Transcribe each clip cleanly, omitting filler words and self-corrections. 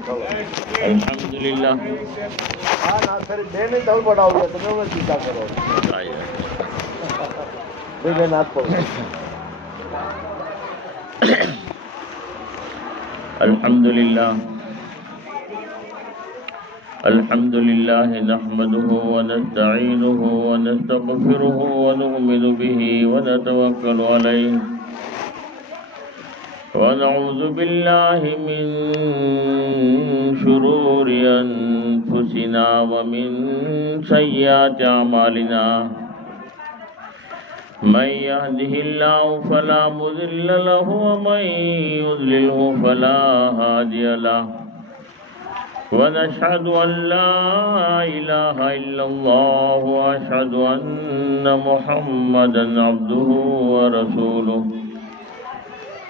الحمدللہ دل بڑا ہو گیا تمہیں میں سیدھا کرو میں نات پڑھو الحمدللہ الحمدللہ نحمده ونستعینه ونستغفره ونؤمن به ونتوکل علیہ ونعوذ باللہ من شرور انفسنا ومن سیئات اعمالنا من يهده الله فلا مضل له ومن يضلله فلا هادي له ونشهد أن لا إله إلا الله وأشهد أن محمدا عبده ورسوله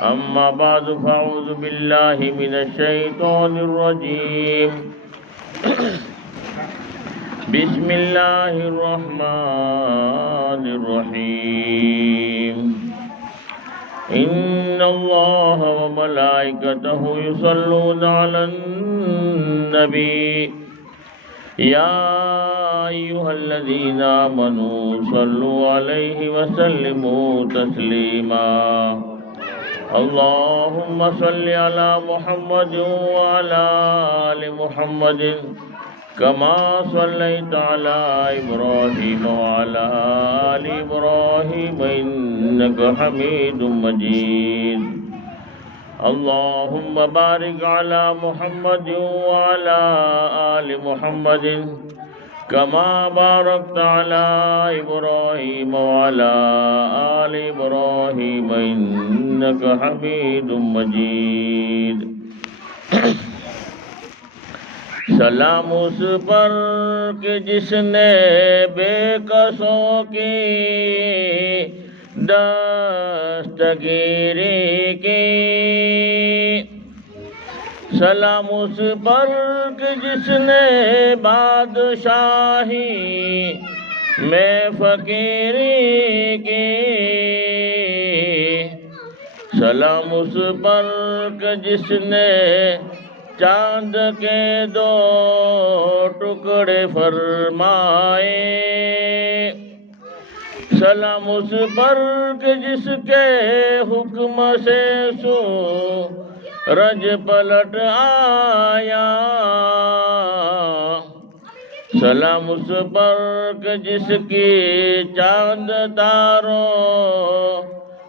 أما بعد فأعوذ بالله من الشيطان الرجيم بسم الله الرحمن الرحيم إن الله وملائكته يصلون على النبي يا أيها الذين آمنوا صلوا عليه وسلموا تسليما اللهم صل على محمد وعلى آل محمد كما صليت على إبراهيم وعلى آل إبراهيم إنك حميد مجيد اللهم بارك على محمد وعلى آل محمد كما باركت على إبراهيم وعلى آل إبراهيم إنك حميد مجيد سلام اس پر کہ جس نے بے کسوں کی دستگیری کی سلام اس پر کہ جس نے بادشاہی میں فقیری کی سلام اس پر کہ جس نے چاند کے دو ٹکڑے فرمائے سلام اس پر کہ جس کے حکم سے سورج پلٹ آیا سلام اس پر کہ جس کی چاند تاروں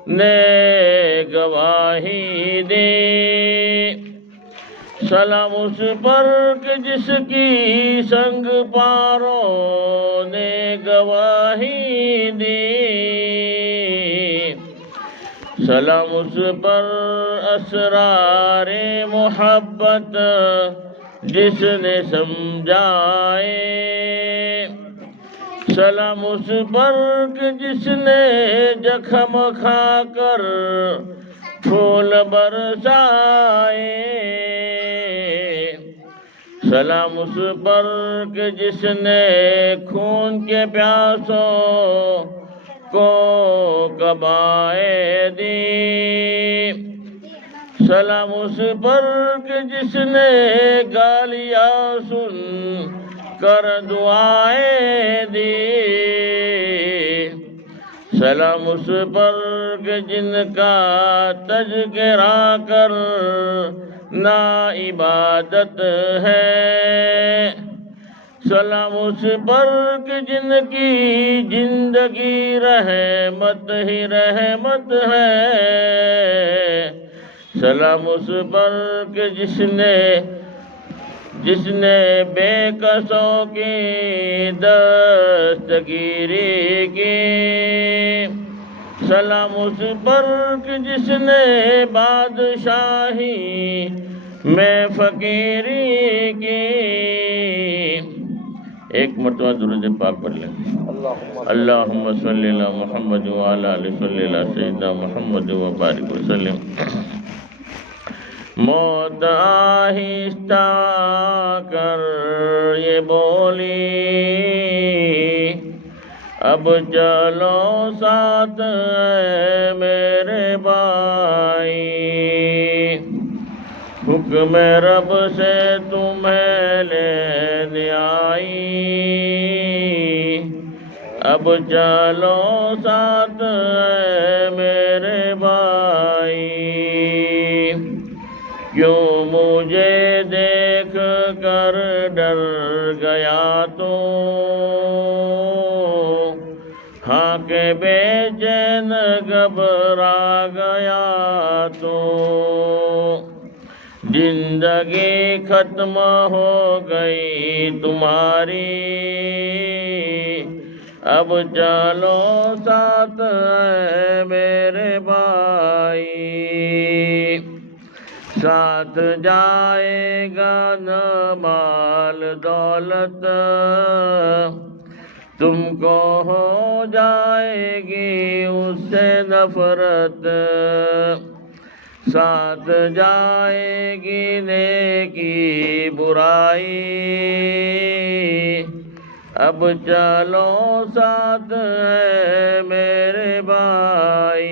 نے گواہی دی سلام اس پر کہ جس کی سنگ پاروں نے گواہی دی سلام اس پر اسرار محبت جس نے سمجھائے سلام اس پر کہ جس نے زخم کھا کر پھول برسائے سلام اس پر کہ جس نے خون کے پیاسوں کو کبائے دی سلام اس پر کہ جس نے گالیاں سن کر دعائیں دی سلام اس پر کہ جن کا تذکرہ کر نا عبادت ہے سلام اس پر کہ جن کی زندگی رحمت ہی رحمت ہے سلام اس پر کہ جس نے بے کسوں کی دستگیری کی سلام اس پر کہ جس نے بادشاہی میں فقیری کی ایک مرتبہ درود پاک پڑھ لیں اللہم صلی علی محمد وعلی آلہ صلی علی سیدنا محمد وبارک وسلم موت آہستہ کر یہ بولی اب چلو ساتھ میرے بھائی حکم رب سے تمہیں لینے آئی، اب چلو ساتھ اے میرے بھائی، کیوں مجھے دیکھ کر ڈر گیا تو، ہاں کہ بے چین گھبرا گیا تو، زندگی ختم ہو گئی تمہاری، اب چلو ساتھ اے میرے بھائی، ساتھ جائے گا نہ مال دولت، تم کو ہو جائے گی اس سے نفرت، ساتھ جائے گی نیکی برائی، اب چلو ساتھ اے میرے بھائی،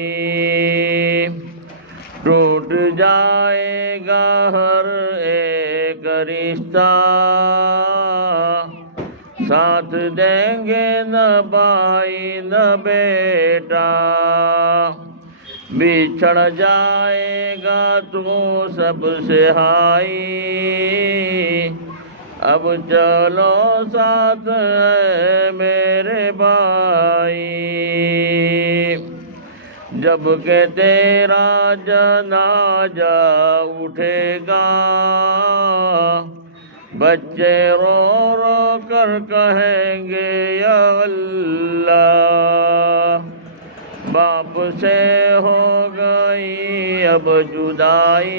ٹوٹ جائے گا ہر ایک رشتہ، ساتھ دیں گے نہ بھائی نہ بیٹا، بچھڑ جائے گا تو سب سے ہائی، اب چلو ساتھ اے میرے بھائی، جب کہ تیرا جنازہ اٹھے گا، بچے رو رو کر کہیں گے یا اللہ، باپ سے ہو گئی اب جدائی،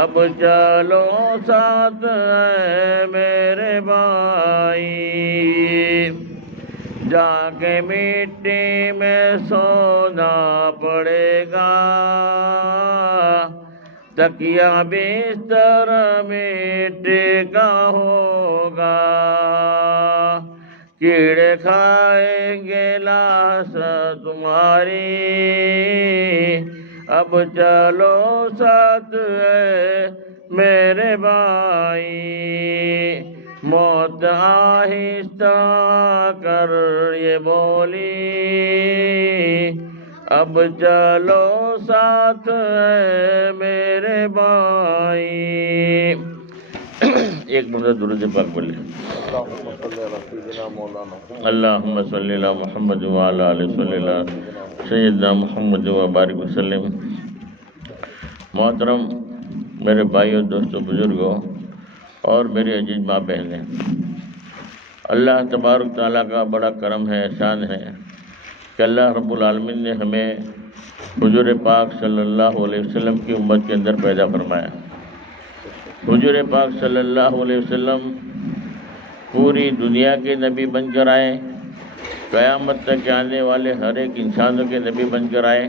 اب چلو ساتھ اے میرے بھائی، جا کے مٹی میں سونا پڑے گا، تکیہ بستر مٹی کا ہوگا، کیڑے کھائیں گے لاش تمہاری، اب چلو ساتھ اے میرے بھائی، موت آہستہ کر یہ بولی، اب چلو ساتھ اے میرے بھائی۔ ایک مرتبہ درود پاک پڑھ لیں۔ اللہم صلی علی محمد وعلی آلہ صلی اللہ سیدنا محمد وبارک وسلم۔ محترم میرے بھائیوں، دوستوں، بزرگوں اور میری عزیز ماں بہنیں، اللہ تبارک تعالیٰ کا بڑا کرم ہے، احسان ہے کہ اللہ رب العالمین نے ہمیں حضور پاک صلی اللہ علیہ وسلم کی امت کے اندر پیدا فرمایا۔ حضور پاک صلی اللہ علیہ وسلم پوری دنیا کے نبی بن کر آئے، قیامت تک آنے والے ہر ایک انسانوں کے نبی بن کر آئے،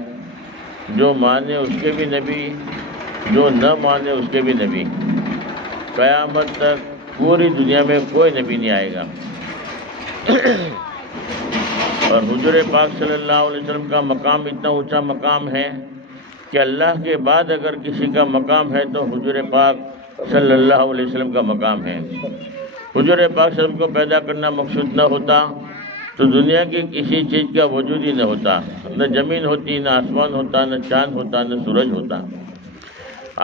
جو مانے اس کے بھی نبی، جو نہ مانے اس کے بھی نبی، قیامت تک پوری دنیا میں کوئی نبی نہیں آئے گا۔ اور حضور پاک صلی اللہ علیہ وسلم کا مقام اتنا اونچا مقام ہے کہ اللہ کے بعد اگر کسی کا مقام ہے تو حضور پاک صلی اللہ علیہ وسلم کا مقام ہے۔ حضور پاک صلی اللہ علیہ وسلم کو پیدا کرنا مقصود نہ ہوتا تو دنیا کی کسی چیز کا وجود ہی نہ ہوتا، نہ زمین ہوتی، نہ آسمان ہوتا، نہ چاند ہوتا، نہ سورج ہوتا۔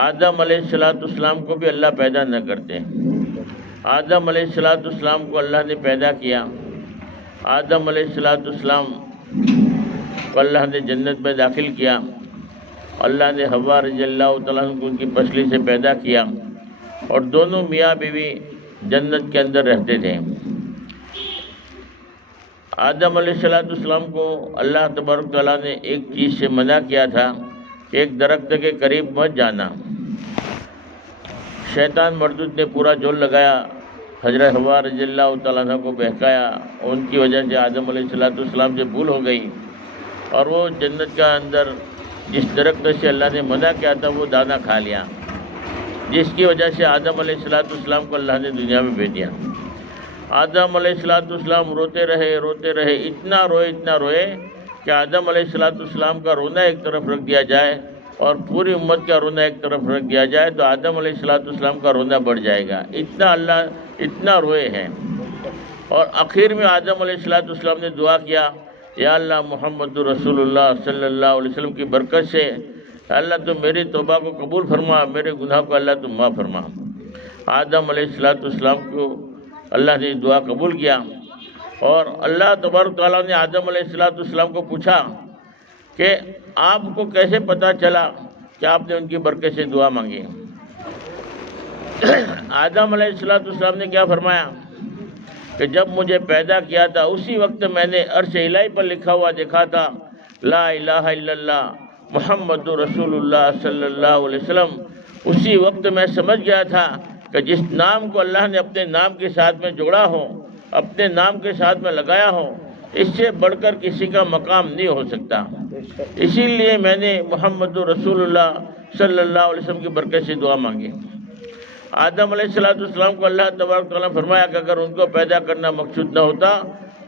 آدم علیہ السلام کو بھی اللہ پیدا نہ کرتے۔ آدم علیہ السلام کو اللہ نے پیدا کیا۔ آدم علیہ السلام کو اللہ نے جنت میں داخل کیا۔ اللہ نے حوا رضی اللہ تعالیٰ عنہ کو ان کی پسلی سے پیدا کیا، اور دونوں میاں بیوی جنت کے اندر رہتے تھے۔ آدم علیہ السلام کو اللہ تبارک تعالیٰ نے ایک چیز سے منع کیا تھا کہ ایک درخت کے قریب مت جانا۔ شیطان مردود نے پورا زور لگایا، حضرت حوا رضی اللہ تعالیٰ عنہ کو بہکایا، ان کی وجہ سے آدم علیہ السلام سے بھول ہو گئی، اور وہ جنت کا اندر جس درخت سے اللہ نے منع کیا تھا وہ دانہ کھا لیا، جس کی وجہ سے آدم علیہ السلام کو اللہ نے دنیا میں بھیج دیا۔ آدم علیہ السلام روتے رہے، اتنا روئے کہ آدم علیہ السلام کا رونا ایک طرف رکھ دیا جائے اور پوری امت کا رونا ایک طرف رکھ دیا جائے تو آدم علیہ السلام کا رونا بڑھ جائے گا، اتنا روئے ہیں۔ اور آخر میں آدم علیہ السلام نے دعا کیا، یا اللہ محمد رسول اللہ صلی اللہ علیہ وسلم کی برکت سے اللہ تم میری توبہ کو قبول فرما، میرے گناہ کو اللہ تم معاف فرما۔ آدم علیہ السلام کو اللہ نے دعا قبول کیا، اور اللہ تبارک تعالیٰ نے آدم علیہ السلام کو پوچھا کہ آپ کو کیسے پتہ چلا کہ آپ نے ان کی برکت سے دعا مانگی؟ آدم علیہ السلام نے کیا فرمایا کہ جب مجھے پیدا کیا تھا اسی وقت میں نے عرش الہی پر لکھا ہوا دیکھا تھا، لا الہ الا اللہ محمد رسول اللہ صلی اللہ علیہ وسلم۔ اسی وقت میں سمجھ گیا تھا کہ جس نام کو اللہ نے اپنے نام کے ساتھ میں جوڑا ہو، اپنے نام کے ساتھ میں لگایا ہو، اس سے بڑھ کر کسی کا مقام نہیں ہو سکتا۔ اسی لیے میں نے محمد رسول اللہ صلی اللہ علیہ وسلم کی برکت سے دعا مانگی۔ آدم علیہ السلام کو اللہ تبارک تعالیٰ نے فرمایا کہ اگر ان کو پیدا کرنا مقصود نہ ہوتا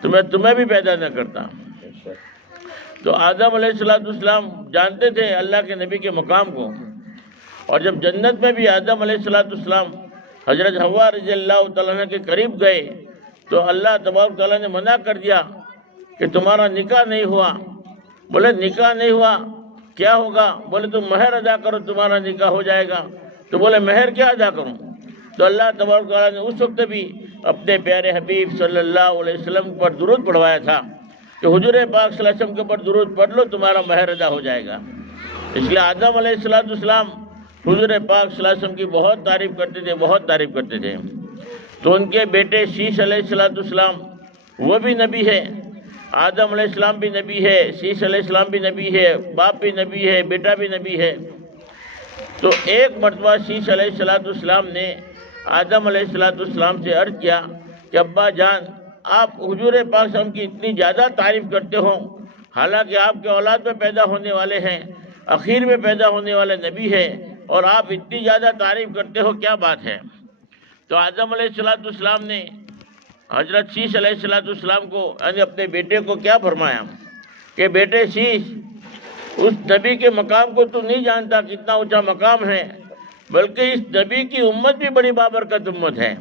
تو میں تمہیں بھی پیدا نہ کرتا۔ تو آدم علیہ السلام جانتے تھے اللہ کے نبی کے مقام کو، اور جب جنت میں بھی آدم علیہ السلام حضرت حوا رضی اللہ تعالیٰ عنہ کے قریب گئے تو اللہ تبارک تعالیٰ نے منع کر دیا کہ تمہارا نکاح نہیں ہوا۔ بولے نکاح نہیں ہوا کیا ہوگا؟ بولے تم مہر ادا کرو تمہارا نکاح ہو جائے گا۔ تو بولے مہر کیا ادا کروں؟ تو اللہ تبارک تعالیٰ نے اس وقت بھی اپنے پیارے حبیب صلی اللہ علیہ وسلم پر درود پڑھوایا تھا کہ حضور پاک صلی اللہ علیہ وسلم کے اوپر درود پڑھ لو تمہارا مہر ادا ہو جائے گا۔ اس لیے آدم علیہ السلام حضور پاک صلی اللہ علیہ وسلم کی بہت تعریف کرتے تھے، بہت تعریف کرتے تھے۔ تو ان کے بیٹے شیش علیہ السلام وہ بھی نبی ہے، آدم علیہ السلام بھی نبی ہے، شیش علیہ السلام بھی نبی ہے، باپ بھی نبی ہے، بیٹا بھی نبی ہے۔ تو ایک مرتبہ شیش علیہ السلام نے آدم علیہ السلام سے عرض کیا کہ ابا جان آپ حضور پاک صلی اللہ علیہ وسلم کی اتنی زیادہ تعریف کرتے ہو، حالانکہ آپ کے اولاد میں پیدا ہونے والے ہیں، اخیر میں پیدا ہونے والے نبی ہیں، اور آپ اتنی زیادہ تعریف کرتے ہو، کیا بات ہے؟ تو آدم علیہ السلام نے حضرت شیش علیہ السلام کو یعنی اپنے بیٹے کو کیا فرمایا کہ بیٹے شیش، اس نبی کے مقام کو تو نہیں جانتا کتنا اونچا مقام ہے، بلکہ اس نبی کی امت بھی بڑی بابرکت امت ہے۔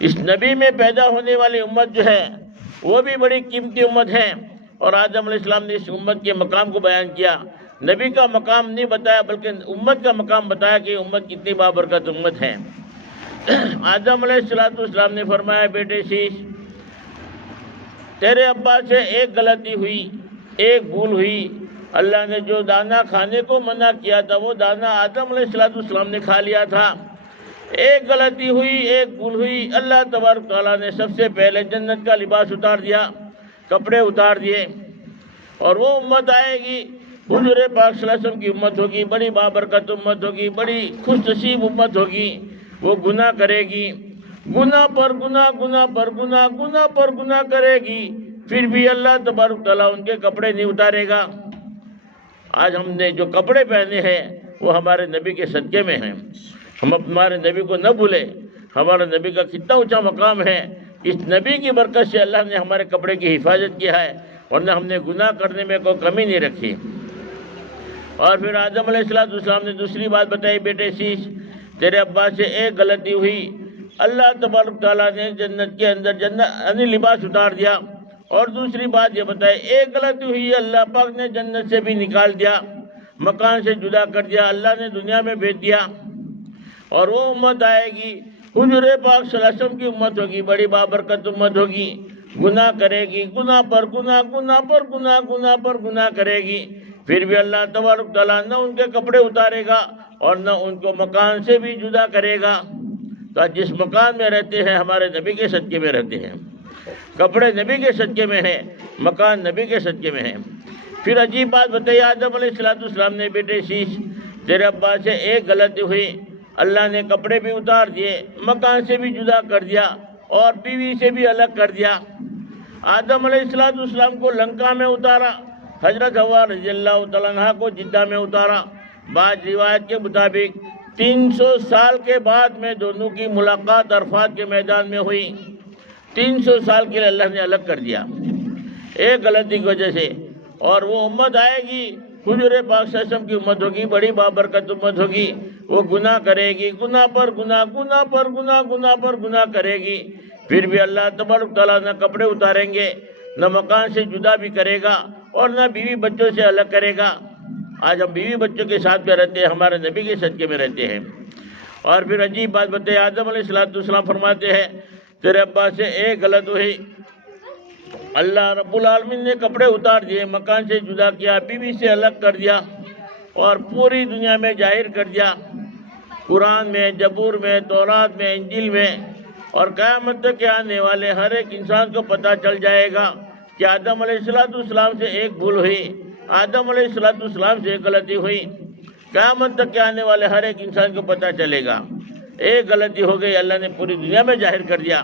اس نبی میں پیدا ہونے والی امت جو ہے وہ بھی بڑی قیمتی امت ہے، اور آدم علیہ السلام نے اس امت کے مقام کو بیان کیا، نبی کا مقام نہیں بتایا بلکہ امت کا مقام بتایا کہ امت کتنی بابرکت امت ہے۔ آدم علیہ السلام نے فرمایا بیٹے شیش، تیرے ابا سے ایک غلطی ہوئی، ایک بھول ہوئی، اللہ نے جو دانا کھانے کو منع کیا تھا وہ دانا آدم علیہ السلام نے کھا لیا تھا۔ ایک غلطی ہوئی، ایک بھول ہوئی، اللہ تبارک تعالیٰ نے سب سے پہلے جنت کا لباس اتار دیا، کپڑے اتار دیے، اور وہ امت آئے گی حضور پاک صلی اللہ علیہ وسلم کی امت ہوگی، بڑی بابرکت امت ہوگی، بڑی خوش نصیب امت ہوگی۔ وہ گناہ کرے گی، گناہ پر گناہ، گناہ پر گناہ، گناہ پر گناہ کرے گی، پھر بھی اللہ تبارک تعالیٰ ان کے کپڑے نہیں اتارے گا۔ آج ہم نے جو کپڑے پہنے ہیں وہ ہمارے نبی کے صدقے میں ہیں، ہم ہمارے نبی کو نہ بھولیں، ہمارے نبی کا کتنا اونچا مقام ہے۔ اس نبی کی برکت سے اللہ نے ہمارے کپڑے کی حفاظت کیا ہے، ورنہ ہم نے گناہ کرنے میں کوئی کمی نہیں رکھی۔ اور پھر آدم علیہ السلام نے دوسری بات بتائی، بیٹے شیش تیرے ابا سے ایک غلطی ہوئی، اللہ تبارک تعالیٰ نے جنت کے اندر یعنی لباس اتار دیا، اور دوسری بات یہ بتائی ایک غلطی ہوئی، اللہ پاک نے جنت سے بھی نکال دیا، مکان سے جدا کر دیا، اللہ نے دنیا میں بھیج دیا، اور وہ امت آئے گی حضور پاک صلی اللہ علیہ وسلم کی امت ہوگی، بڑی بابرکت امت ہوگی، گناہ کرے گی، گناہ پر گناہ، گناہ پر گناہ، گناہ پر گناہ کرے گی، پھر بھی اللہ تبارک تعالیٰ نہ ان کے کپڑے اتارے گا اور نہ ان کو مکان سے بھی جدا کرے گا۔ تو جس مکان میں رہتے ہیں ہمارے نبی کے صدقے میں رہتے ہیں، کپڑے نبی کے صدقے میں ہیں، مکان نبی کے صدقے میں ہیں۔ پھر عجیب بات بتائی آدم علیہ السلام نے، بیٹے شیش تیرے ابا سے ایک غلطی ہوئی، اللہ نے کپڑے بھی اتار دیے، مکان سے بھی جدا کر دیا، اور بیوی سے بھی الگ کر دیا۔ آدم علیہ السلام کو لنکا میں اتارا، حضرت حوا رضی اللہ تعالیٰ عنہ کو جدہ میں اتارا۔ بعض روایت کے مطابق 300 سال کے بعد میں دونوں کی ملاقات عرفات کے میدان میں ہوئی، 300 سال کے لیے اللہ نے الگ کر دیا ایک غلطی کی وجہ سے۔ اور وہ امت آئے گی حضور پاک صلی اللہ علیہ وسلم کی امت ہوگی، بڑی بابرکت امت ہوگی، وہ گناہ کرے گی، گناہ پر گناہ، گناہ پر گناہ، گناہ پر گناہ کرے گی، پھر بھی اللہ تبارک تعالیٰ نہ کپڑے اتاریں گے، نہ مکان سے جدا بھی کرے گا، اور نہ بیوی بچوں سے الگ کرے گا۔ آج ہم بیوی بچوں کے ساتھ میں رہتے ہیں، ہمارے نبی کے صدقے میں رہتے ہیں۔ اور پھر عجیب بات بتائے، آدم علیہ السلام فرماتے ہیں تیرے ابا سے ایک غلط ہوئی، اللہ رب العالمین نے کپڑے اتار دیے، مکان سے جدا کیا، بیوی سے الگ کر دیا، اور پوری دنیا میں ظاہر کر دیا، قرآن میں، زبور میں، تورات میں، انجیل میں، اور قیامت تک کے آنے والے ہر ایک انسان کو پتہ چل جائے گا کہ آدم علیہ السلام سے ایک بھول ہوئی، آدم علیہ السلام سے ایک غلطی ہوئی۔ قیامت تک کے آنے والے ہر ایک انسان کو پتہ چلے گا، ایک غلطی ہو گئی، اللہ نے پوری دنیا میں ظاہر کر دیا،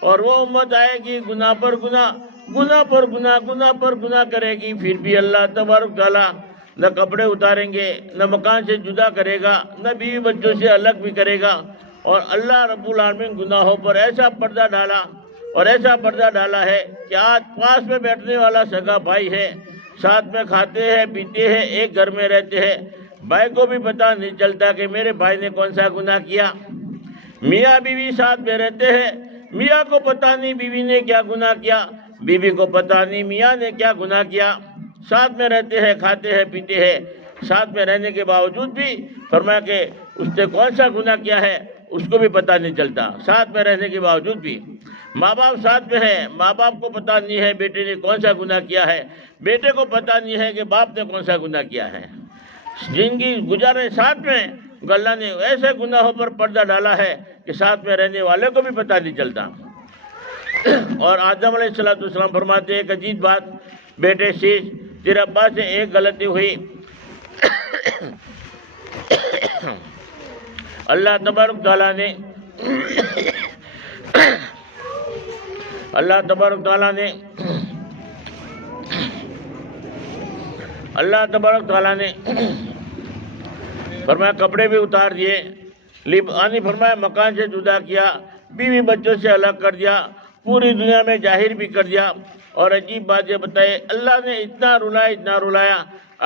اور وہ امت آئے گی گناہ پر گناہ، گناہ پر گناہ، گناہ پر گناہ کرے گی، پھر بھی اللہ تبارک تعالیٰ نہ کپڑے اتاریں گے، نہ مکان سے جدا کرے گا، نہ بیوی بچوں سے الگ بھی کرے گا، اور اللہ رب العالمین گناہوں پر ایسا پردہ ڈالا، اور ایسا پردہ ڈالا ہے کہ آج پاس میں بیٹھنے والا سگا بھائی ہے، ساتھ میں کھاتے ہیں پیتے ہیں، ایک گھر میں رہتے ہیں، بھائی کو بھی پتہ نہیں چلتا کہ میرے بھائی نے کون سا گناہ کیا۔ میاں بیوی ساتھ میں رہتے ہیں، میاں کو پتہ نہیں بیوی نے کیا گناہ کیا، بیوی کو پتہ نہیں میاں نے کیا گناہ کیا، ساتھ میں رہتے ہیں، کھاتے ہیں پیتے ہیں، ساتھ میں رہنے کے باوجود بھی فرمایا کہ اس نے کون سا گناہ کیا ہے اس کو بھی پتہ نہیں چلتا، ساتھ میں رہنے کے باوجود بھی۔ ماں باپ ساتھ میں ہے، ماں باپ کو پتہ نہیں ہے بیٹے نے کون سا گناہ کیا ہے، بیٹے کو پتہ نہیں ہے کہ باپ نے کون سا گناہ کیا ہے، زندگی گزارے ساتھ میں، اللہ نے ایسے گناہوں پر پردہ ڈالا ہے کہ ساتھ میں رہنے والے کو بھی پتہ نہیں چلتا۔ اور آدم علیہ السلام فرماتے ہیں ایک عجیب بات، بیٹے شیش تیرے ابا سے ایک غلطی ہوئی، اللہ تبارک تعالیٰ نے فرمایا کپڑے بھی اتار دیے، فرمایا مکان سے جدا کیا، بیوی بچوں سے الگ کر دیا، پوری دنیا میں ظاہر بھی کر دیا۔ اور عجیب بات یہ بتائے، اللہ نے اتنا رلایا، اتنا رلایا،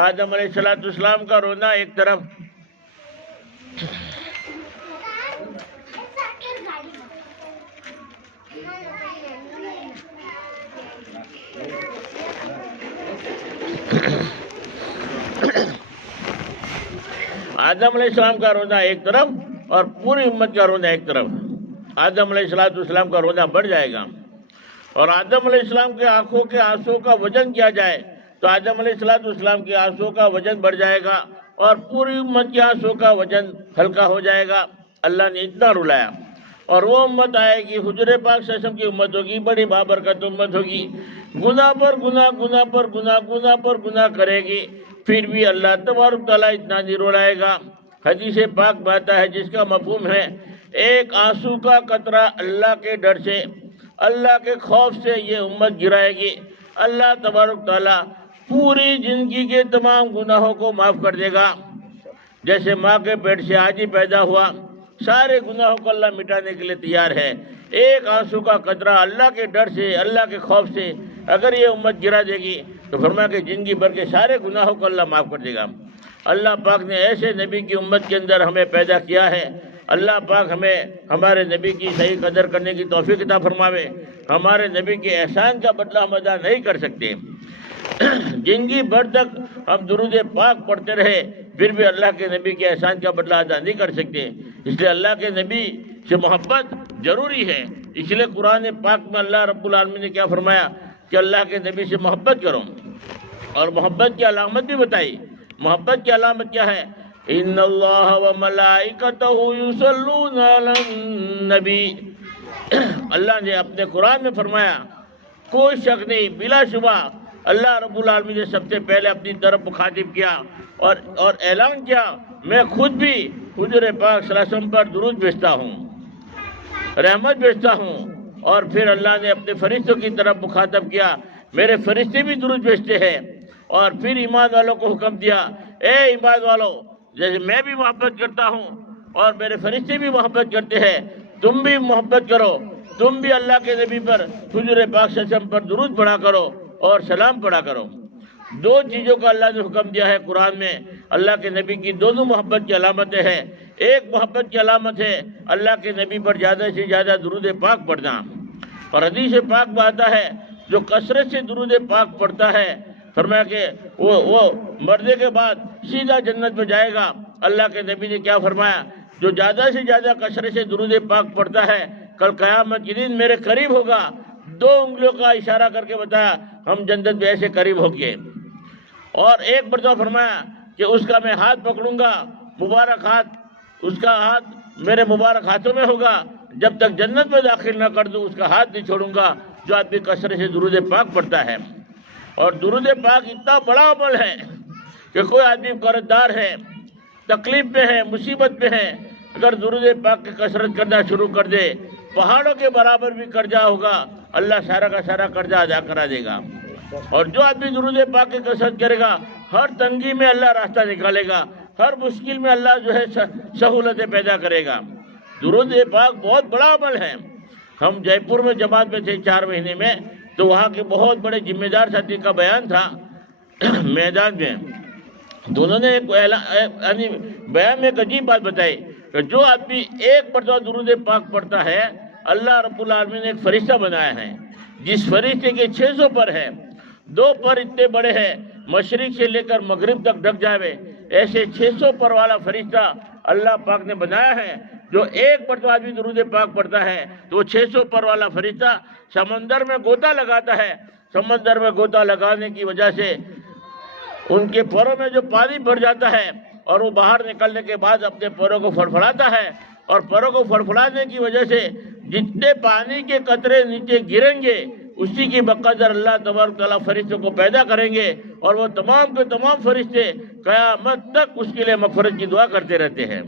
آدم علیہ السلام کا رونا ایک طرف، آدم علیہ السلام کا رونا ایک طرف اور پوری امت کا رونا ایک طرف۔ آدم علیہ السلام کا رونا بڑھ جائے گا، اور آدم علیہ السلام کے آنکھوں کے آنسوں کا وزن کیا جائے تو آدم علیہ السلام کے آنسوں کا وزن بڑھ جائے گا، اور پوری امت کے آنسوں کا وزن ہلکا ہو جائے گا۔ اللہ نے اتنا رلایا، اور وہ امت آئے گی، حضور پاک صلی اللہ علیہ وسلم کی امت ہوگی، بڑی بابرکت امت ہوگی، گناہ پر گناہ، گناہ پر گناہ، گناہ پر گناہ کرے گی، پھر بھی اللہ تبارک تعالیٰ اتنا نہیں رلائے گا۔ حدیث پاک میں آتا ہے جس کا مفہوم ہے ایک آنسو کا قطرہ اللہ کے ڈر سے، اللہ کے خوف سے یہ امت گرائے گی، اللہ تبارک تعالیٰ پوری زندگی کے تمام گناہوں کو معاف کر دے گا۔ جیسے ماں کے پیٹ سے آج ہی پیدا ہوا، سارے گناہوں کو اللہ مٹانے کے لیے تیار ہے۔ ایک آنسو کا قطرہ اللہ کے ڈر سے، اللہ کے خوف سے اگر یہ امت گرا دے گی تو فرمایا کہ زندگی بھر کے سارے گناہوں کو اللہ معاف کر دے گا۔ اللہ پاک نے ایسے نبی کی امت کے اندر ہمیں پیدا کیا ہے، اللہ پاک ہمیں ہمارے نبی کی صحیح قدر کرنے کی توفیق عطا فرماوے۔ ہمارے نبی کے احسان کا بدلہ ہم ادا نہیں کر سکتے، زندگی بھر تک ہم درود پاک پڑھتے رہے پھر بھی اللہ کے نبی کے احسان کا بدلہ ادا نہیں کر سکتے۔ اس لیے اللہ کے نبی سے محبت ضروری ہے۔ اس لیے قرآن پاک میں اللہ رب العالمین نے کیا فرمایا کہ اللہ کے نبی سے محبت کرو، اور محبت کی علامت بھی بتائی۔ محبت کی علامت کیا ہے؟ ان اللہ وملائکتہ یصلون علی النبی، اللہ نے اپنے قرآن میں فرمایا کوئی شک نہیں، بلا شبہ اللہ رب العالمین نے سب سے پہلے اپنی طرف مخاطب کیا اور اعلان کیا میں خود بھی حضور پاک صلی اللہ علیہ وسلم پر درود بھیجتا ہوں، رحمت بھیجتا ہوں۔ اور پھر اللہ نے اپنے فرشتوں کی طرف مخاطب کیا، میرے فرشتے بھی درود بھیجتے ہیں۔ اور پھر ایمان والوں کو حکم دیا، اے ایمان والو، جیسے میں بھی محبت کرتا ہوں اور میرے فرشتے بھی محبت کرتے ہیں، تم بھی محبت کرو، تم بھی اللہ کے نبی پر حضور پاک صلی اللہ علیہ وسلم پر درود پڑھا کرو اور سلام پڑھا کرو۔ دو چیزوں کا اللہ نے حکم دیا ہے قرآن میں، اللہ کے نبی کی دونوں محبت کی علامتیں ہیں۔ ایک محبت کی علامت ہے اللہ کے نبی پر زیادہ سے زیادہ درود پاک پڑھنا، اور حدیث پاک میں آتا ہے جو کثرت سے درود پاک پڑھتا ہے فرمایا کہ وہ مرنے کے بعد سیدھا جنت میں جائے گا۔ اللہ کے نبی نے کیا فرمایا؟ جو زیادہ سے زیادہ کثرت سے درود پاک پڑھتا ہے کل قیامت کے دن میرے قریب ہوگا۔ دو انگلیوں کا اشارہ کر کے بتایا ہم جنت میں ایسے قریب ہو گئے، اور ایک مرتبہ فرمایا کہ اس کا میں ہاتھ پکڑوں گا، مبارک ہاتھ، اس کا ہاتھ میرے مبارک ہاتھوں میں ہوگا، جب تک جنت میں داخل نہ کر دوں اس کا ہاتھ نہیں چھوڑوں گا جو آدمی کثرت سے درود پاک پڑھتا ہے۔ اور درود پاک اتنا بڑا عمل ہے کہ کوئی آدمی قرضدار ہے، تکلیف میں ہے، مصیبت میں ہے، اگر درود پاک کی کثرت کرنا شروع کر دے پہاڑوں کے برابر بھی قرضہ ہوگا، اللہ سارا کا سارا قرضہ ادا کرا دے گا۔ اور جو آدمی درود پاک کی کثرت کرے گا ہر تنگی میں اللہ راستہ نکالے گا، ہر مشکل میں اللہ جو ہے سہولتیں پیدا کرے گا۔ درود پاک بہت بڑا عمل ہے۔ ہم جے پور میں جماعت میں تھے 4 مہینے میں، تو وہاں کے بہت بڑے ذمہ دار ساتھی کا بیان تھا میدان میں، تو انہوں نے یعنی بیان میں ایک عجیب بات بتائی کہ جو آدمی ایک مرتبہ درود پاک پڑھتا ہے اللہ رب العالمین نے ایک فرشتہ بنایا ہے جس فرشتے کے 600 پر ہے، 2 پر اتنے بڑے ہیں مشرق سے لے کر مغرب تک ڈھک جاوے، ایسے 600 پر والا فرشتہ اللہ پاک نے بنایا ہے۔ جو ایک مرتبہ آدمی درود پاک پڑھتا ہے تو وہ 600 پر والا فرشتہ سمندر میں غوطہ لگاتا ہے، سمندر میں غوطہ لگانے کی وجہ سے ان کے پروں میں جو پانی بھر جاتا ہے اور وہ باہر نکلنے کے بعد اپنے پروں کو فڑفڑاتا ہے، اور پروں کو فڑفڑانے کی وجہ سے جتنے پانی کے قطرے نیچے گریں گے اسی کی بقدر اللہ تبارک تعالیٰ فرشتوں کو پیدا کریں گے، اور وہ تمام کے تمام فرشتے قیامت تک اس کے لیے مغفرت کی دعا کرتے رہتے ہیں۔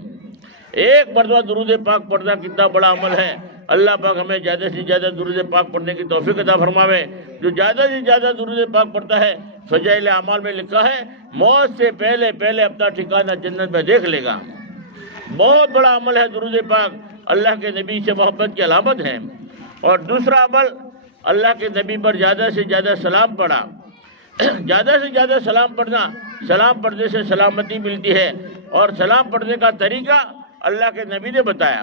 ایک مرتبہ درود پاک پڑھنا کتنا بڑا عمل ہے۔ اللہ پاک ہمیں زیادہ سے زیادہ درود پاک پڑھنے کی توفیق عطا فرماوے۔ جو زیادہ سے زیادہ درود پاک پڑھتا ہے فضائل اعمال میں لکھا ہے موت سے پہلے اپنا ٹھکانہ جنت میں دیکھ لے گا۔ بہت بڑا عمل ہے درود پاک، اللہ کے نبی سے محبت کی علامت ہے۔ اور دوسرا عمل اللہ کے نبی پر زیادہ سے زیادہ سلام پڑھا۔ زیادہ سے زیادہ سلام پڑھنا، سلام پڑھنے سے سلامتی ملتی ہے، اور سلام پڑھنے کا طریقہ اللہ کے نبی نے بتایا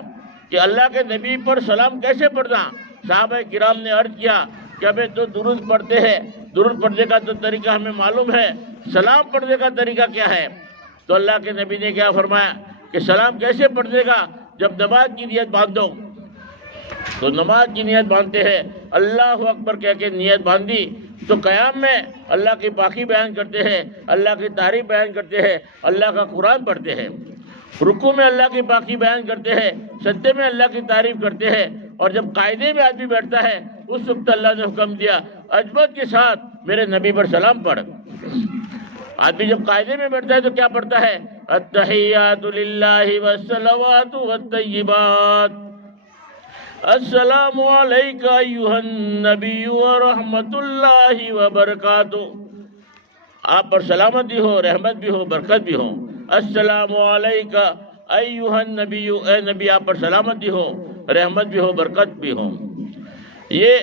کہ اللہ کے نبی پر سلام کیسے پڑھنا۔ صحابہ کرام نے عرض کیا کہ ہمیں تو درود پڑھتے ہیں، درود پڑھنے کا تو طریقہ ہمیں معلوم ہے، سلام پڑھنے کا طریقہ کیا ہے؟ تو اللہ کے نبی نے کیا فرمایا کہ سلام کیسے پڑھنے کا؟ جب نماز کی نیت باندھو، تو نماز کی نیت باندھتے ہیں، اللہ اکبر کہہ کے نیت باندھی تو قیام میں اللہ کی پاکی بیان کرتے ہیں، اللہ کی تعریف بیان کرتے ہیں، اللہ کا قرآن پڑھتے ہیں، رکوع میں اللہ کی پاکی بیان کرتے ہیں، سجدے میں اللہ کی تعریف کرتے ہیں، اور جب قاعدے میں آدمی بیٹھتا ہے اس وقت اللہ نے حکم دیا عظمت کے ساتھ میرے نبی پر سلام پڑھ۔ آدمی جب قاعدے میں بیٹھتا ہے تو کیا پڑھتا ہے؟ التحیات للہ والصلوات والطیبات، السلام علیک ایھا النبی ورحمۃ اللہ وبرکاتہ، آپ پر سلامتی ہو، رحمت بھی ہو، برکت بھی ہو۔ السلام علیک ایھا النبی، اے نبی آپ پر سلامتی ہو، رحمت بھی ہو، برکت بھی ہو۔ یہ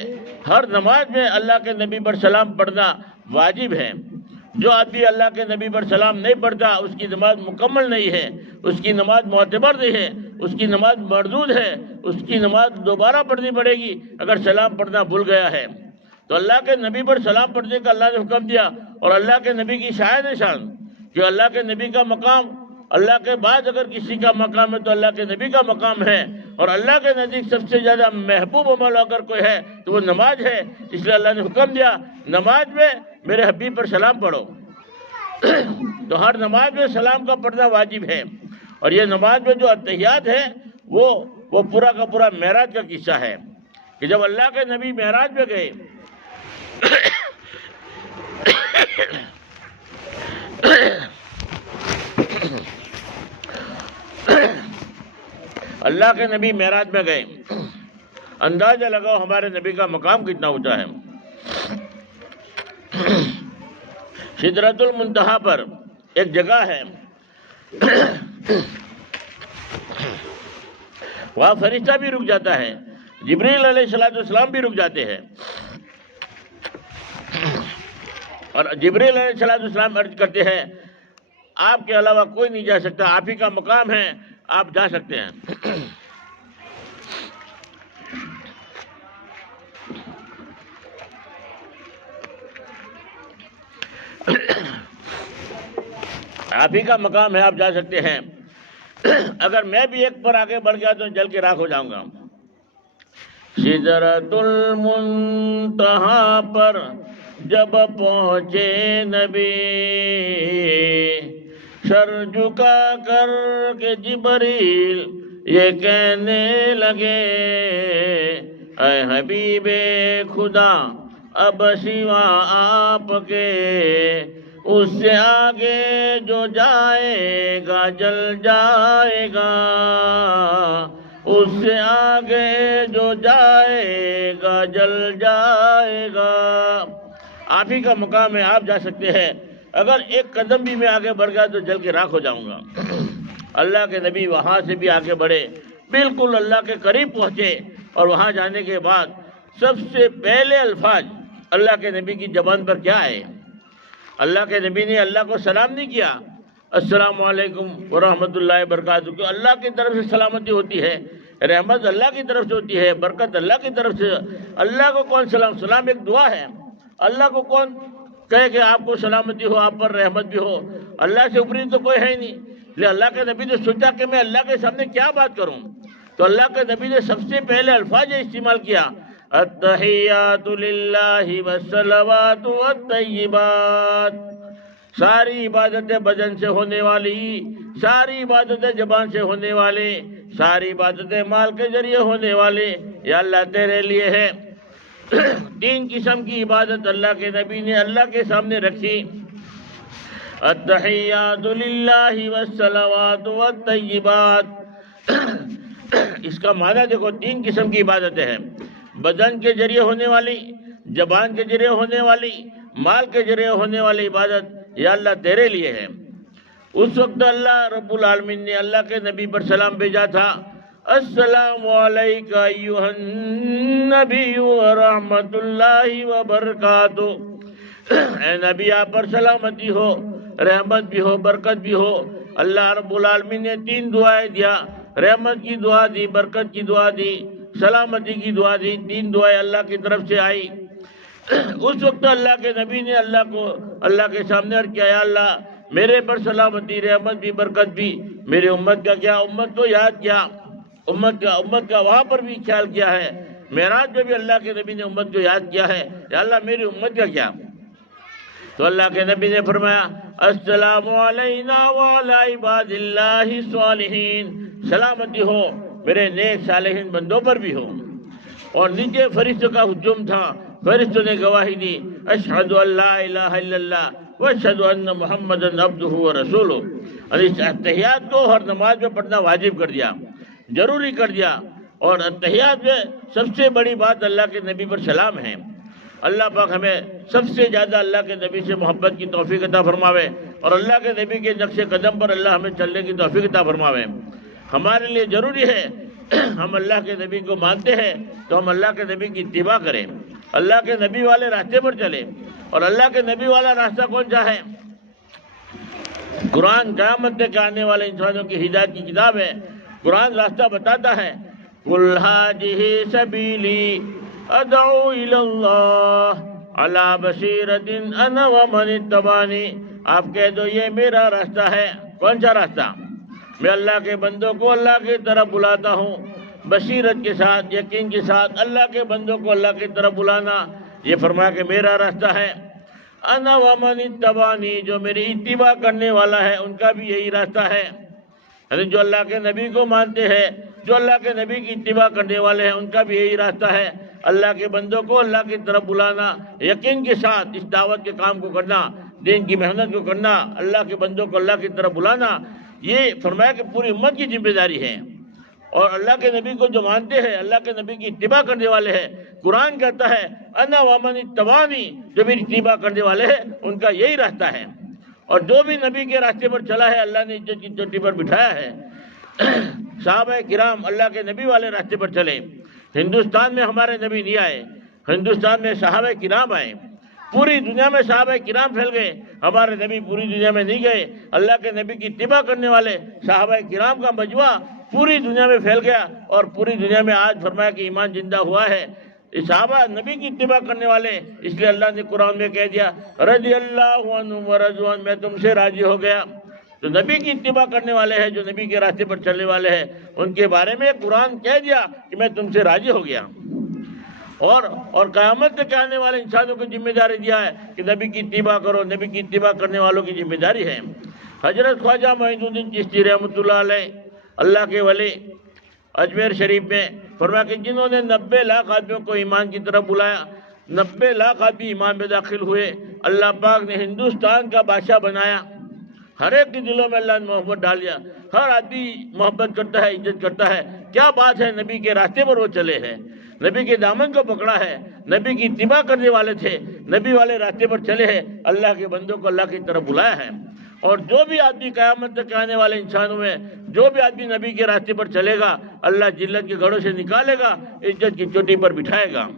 ہر نماز میں اللہ کے نبی پر سلام پڑھنا واجب ہے۔ جو آدمی اللہ کے نبی پر سلام نہیں پڑھتا اس کی نماز مکمل نہیں ہے، اس کی نماز معتبر نہیں ہے، اس کی نماز مردود ہے، اس کی نماز دوبارہ پڑھنی پڑے گی اگر سلام پڑھنا بھول گیا ہے۔ تو اللہ کے نبی پر سلام پڑھنے کا اللہ نے حکم دیا، اور اللہ کے نبی کی شان شان کہ اللہ کے نبی کا مقام، اللہ کے بعد اگر کسی کا مقام ہے تو اللہ کے نبی کا مقام ہے، اور اللہ کے نزدیک سب سے زیادہ محبوب عمل اگر کوئی ہے تو وہ نماز ہے۔ اس لیے اللہ نے حکم دیا نماز میں میرے حبیب پر سلام پڑھو۔ تو ہر نماز میں سلام کا پڑھنا واجب ہے۔ اور یہ نماز میں جو اتحیات ہے وہ پورا کا پورا معراج کا قصہ ہے کہ جب اللہ کے نبی معراج میں گئے اللہ کے نبی معراج میں گئے، اندازہ لگاؤ ہمارے نبی کا مقام کتنا اونچا ہے۔ سدرۃ المنتہا پر ایک جگہ ہے، وہاں فرشتہ بھی رک جاتا ہے، جبریل علیہ السلام بھی رک جاتے ہیں، اور جبریل علیہ السلام عرض کرتے ہیں آپ کے علاوہ کوئی نہیں جا سکتا، آپ ہی کا مقام ہے، آپ جا سکتے ہیں۔ آپ ہی کا مقام ہے، آپ جا سکتے ہیں۔ اگر میں بھی ایک پر آگے بڑھ گیا تو جل کے راکھ ہو جاؤں گا۔ سدرۃ المنتہا پر جب پہنچے نبی، سر جھکا کر کے جبریل یہ کہنے لگے، اے حبیب خدا اب سوا آپ کے اس سے آگے جو جائے گا جل جائے گا، اس سے آگے جو جائے گا جل جائے گا۔ آپ ہی کا مقام ہے، آپ جا سکتے ہیں۔ اگر ایک قدم بھی میں آگے بڑھ گیا تو جل کے راکھ ہو جاؤں گا۔ اللہ کے نبی وہاں سے بھی آگے بڑھے، بالکل اللہ کے قریب پہنچے، اور وہاں جانے کے بعد سب سے پہلے الفاظ اللہ کے نبی کی زبان پر کیا ہے؟ اللہ کے نبی نے اللہ کو سلام نہیں کیا، السلام علیکم ورحمۃ اللہ وبرکاتہ، کہ اللہ کی طرف سے سلامتی ہوتی ہے، رحمت اللہ کی طرف سے ہوتی ہے، برکت اللہ کی طرف سے۔ اللہ کو کون سلام ایک دعا ہے، اللہ کو کون کہے کہ آپ کو سلامتی ہو، آپ پر رحمت بھی ہو؟ اللہ سے اوپری تو کوئی ہے ہی نہیں۔ لیکن اللہ کے نبی نے سوچا کہ میں اللہ کے سامنے کیا بات کروں، تو اللہ کے نبی نے سب سے پہلے الفاظ استعمال کیا، التحیات للہ والصلوات والطیبات۔ ساری عبادتیں بدن سے ہونے والی، ساری عبادتیں زبان سے ہونے والے، ساری عبادتیں مال کے ذریعے ہونے والے، یا اللہ تیرے لیے ہے۔ تین قسم کی عبادت اللہ کے نبی نے اللہ کے سامنے رکھی، التحیات للہ والصلوات والطیبات۔ اس کا معنی دیکھو، تین قسم کی عبادتیں ہیں، بدن کے ذریعے ہونے والی، زبان کے ذریعے ہونے والی، مال کے ذریعے ہونے والی عبادت یا اللہ تیرے لیے ہے۔ اس وقت اللہ رب العالمین نے اللہ کے نبی پر سلام بھیجا تھا، السلام علیکہ ایھا النبی ورحمۃ اللہ وبرکاتہ۔ اے نبی آپ پر سلامتی ہو، رحمت بھی ہو، برکت بھی ہو۔ اللہ رب العالمین نے تین دعائیں دیا، رحمت کی دعا دی، برکت کی دعا دی، سلامتی کی دعا دی، تین دعائیں اللہ کی طرف سے آئی۔ اس وقت اللہ کے نبی نے اللہ کے سامنے عرض کیا، یا اللہ میرے پر سلامتی، رحمت بھی، برکت بھی، میری امت کا کیا؟ امت کو یاد کیا، امت کا وہاں پر بھی خیال کیا ہے، معراج میں بھی اللہ کے نبی نے امت کو یاد کیا ہے، یا اللہ میری امت کا کیا؟ تو اللہ کے نبی نے فرمایا، السلام علینا وعلی عباد اللہ الصالحین۔ سلامتی ہو میرے نیک صالحین بندوں پر بھی ہو۔ اور نیچے فرشتوں کا ہجوم تھا، فرشتوں نے گواہی دی، اشہد ان لا الہ الا اللہ واشہد ان محمدا عبدہ ورسولہ۔ اور اس تحیات کو ہر نماز میں پڑھنا واجب کر دیا، ضروری کر دیا۔ اور تحیات میں سب سے بڑی بات اللہ کے نبی پر سلام ہے۔ اللہ پاک ہمیں سب سے زیادہ اللہ کے نبی سے محبت کی توفیق عطا فرماوے، اور اللہ کے نبی کے نقش قدم پر اللہ ہمیں چلنے کی توفیق عطا فرماوے۔ ہمارے لیے ضروری ہے، ہم اللہ کے نبی کو مانتے ہیں تو ہم اللہ کے نبی کی اتباع کریں، اللہ کے نبی والے راستے پر چلیں۔ اور اللہ کے نبی والا راستہ کون سا ہے؟ قرآن قیامت تک آنے والے انسانوں کی ہدایت کی کتاب ہے۔ قرآن راستہ بتاتا ہے، قُلْ هَٰذِهِ سَبِيلِي ادعو الی اللہ علی بصیرۃ انا ومن اتبعنی۔ آپ کہہ دو یہ میرا راستہ ہے۔ کون سا راستہ؟ میں اللہ کے بندوں کو اللہ کی طرف بلاتا ہوں، بصیرت کے ساتھ، یقین کے ساتھ اللہ کے بندوں کو اللہ کی طرف بلانا، یہ فرمایا کہ میرا راستہ ہے۔ انا ومن اتبعنی، جو میری اتباع کرنے والا ہے ان کا بھی یہی راستہ ہے۔ یعنی جو اللہ کے نبی کو مانتے ہیں، جو اللہ کے نبی کی اتباع کرنے والے ہیں، ان کا بھی یہی راستہ ہے۔ اللہ کے بندوں کو اللہ کی طرف بلانا، یقین کے ساتھ اس دعوت کے کام کو کرنا، دین کی محنت کو کرنا، اللہ کے بندوں کو اللہ کی طرف بلانا، یہ فرمایا کہ پوری امت کی ذمہ داری ہے۔ اور اللہ کے نبی کو جو مانتے ہیں، اللہ کے نبی کی اتباع کرنے والے ہیں، قرآن کہتا ہے انا ومن اتبعنی، جو میری اتباع کرنے والے ہیں ان کا یہی راستہ ہے۔ اور جو بھی نبی کے راستے پر چلا ہے اللہ نے عزت کی چوٹی پر بٹھایا ہے۔ صحابہ کرام اللہ کے نبی والے راستے پر چلے۔ ہندوستان میں ہمارے نبی نہیں آئے، ہندوستان میں صحابہ کرام آئے، پوری دنیا میں صحابہ کرام پھیل گئے. ہمارے نبی پوری دنیا میں نہیں گئے. اللہ کے نبی کی اتباع کرنے والے صحابہ کرام کا مجموعہ پوری دنیا میں پھیل گیا اور پوری دنیا میں آج فرمایا کہ ایمان زندہ ہوا ہے. صحابہ نبی کی اتباع کرنے والے, اس لیے اللہ نے قرآن میں کہہ دیا رضی اللہ عنہم ورضوا عنہ, میں تم سے راضی ہو گیا. تو نبی کی اتباع کرنے والے ہیں, جو نبی کے راستے پر چلنے والے ہیں, ان کے بارے میں قرآن کہہ دیا کہ میں تم سے راضی ہو گیا. اور قیامت تک آنے والے انسانوں کو ذمہ داری دیا ہے کہ نبی کی اتباع کرو. نبی کی اتباع کرنے والوں کی ذمہ داری ہے. حضرت خواجہ معین الدین چشتی رحمۃ اللہ علیہ, اللہ کے ولی, اجمیر شریف میں فرمایا کہ جنہوں نے 90 لاکھ آدمیوں کو ایمان کی طرف بلایا, 90 لاکھ آدمی ایمان میں داخل ہوئے. اللہ پاک نے ہندوستان کا بادشاہ بنایا. ہر ایک کے دلوں میں اللہ نے محبت ڈال دیا. ہر آدمی محبت کرتا ہے, عزت کرتا ہے. کیا بات ہے, نبی کے راستے پر وہ چلے ہیں, نبی کے دامن کو پکڑا ہے, نبی کی اتباع کرنے والے تھے, نبی والے راستے پر چلے ہیں. اللہ کے بندوں کو اللہ کی طرف بلایا ہے. اور جو بھی آدمی قیامت تک آنے والے انسانوں میں جو بھی آدمی نبی کے راستے پر چلے گا, اللہ جلت کے گڑھوں سے نکالے گا, عزت کی چوٹی پر بٹھائے گا.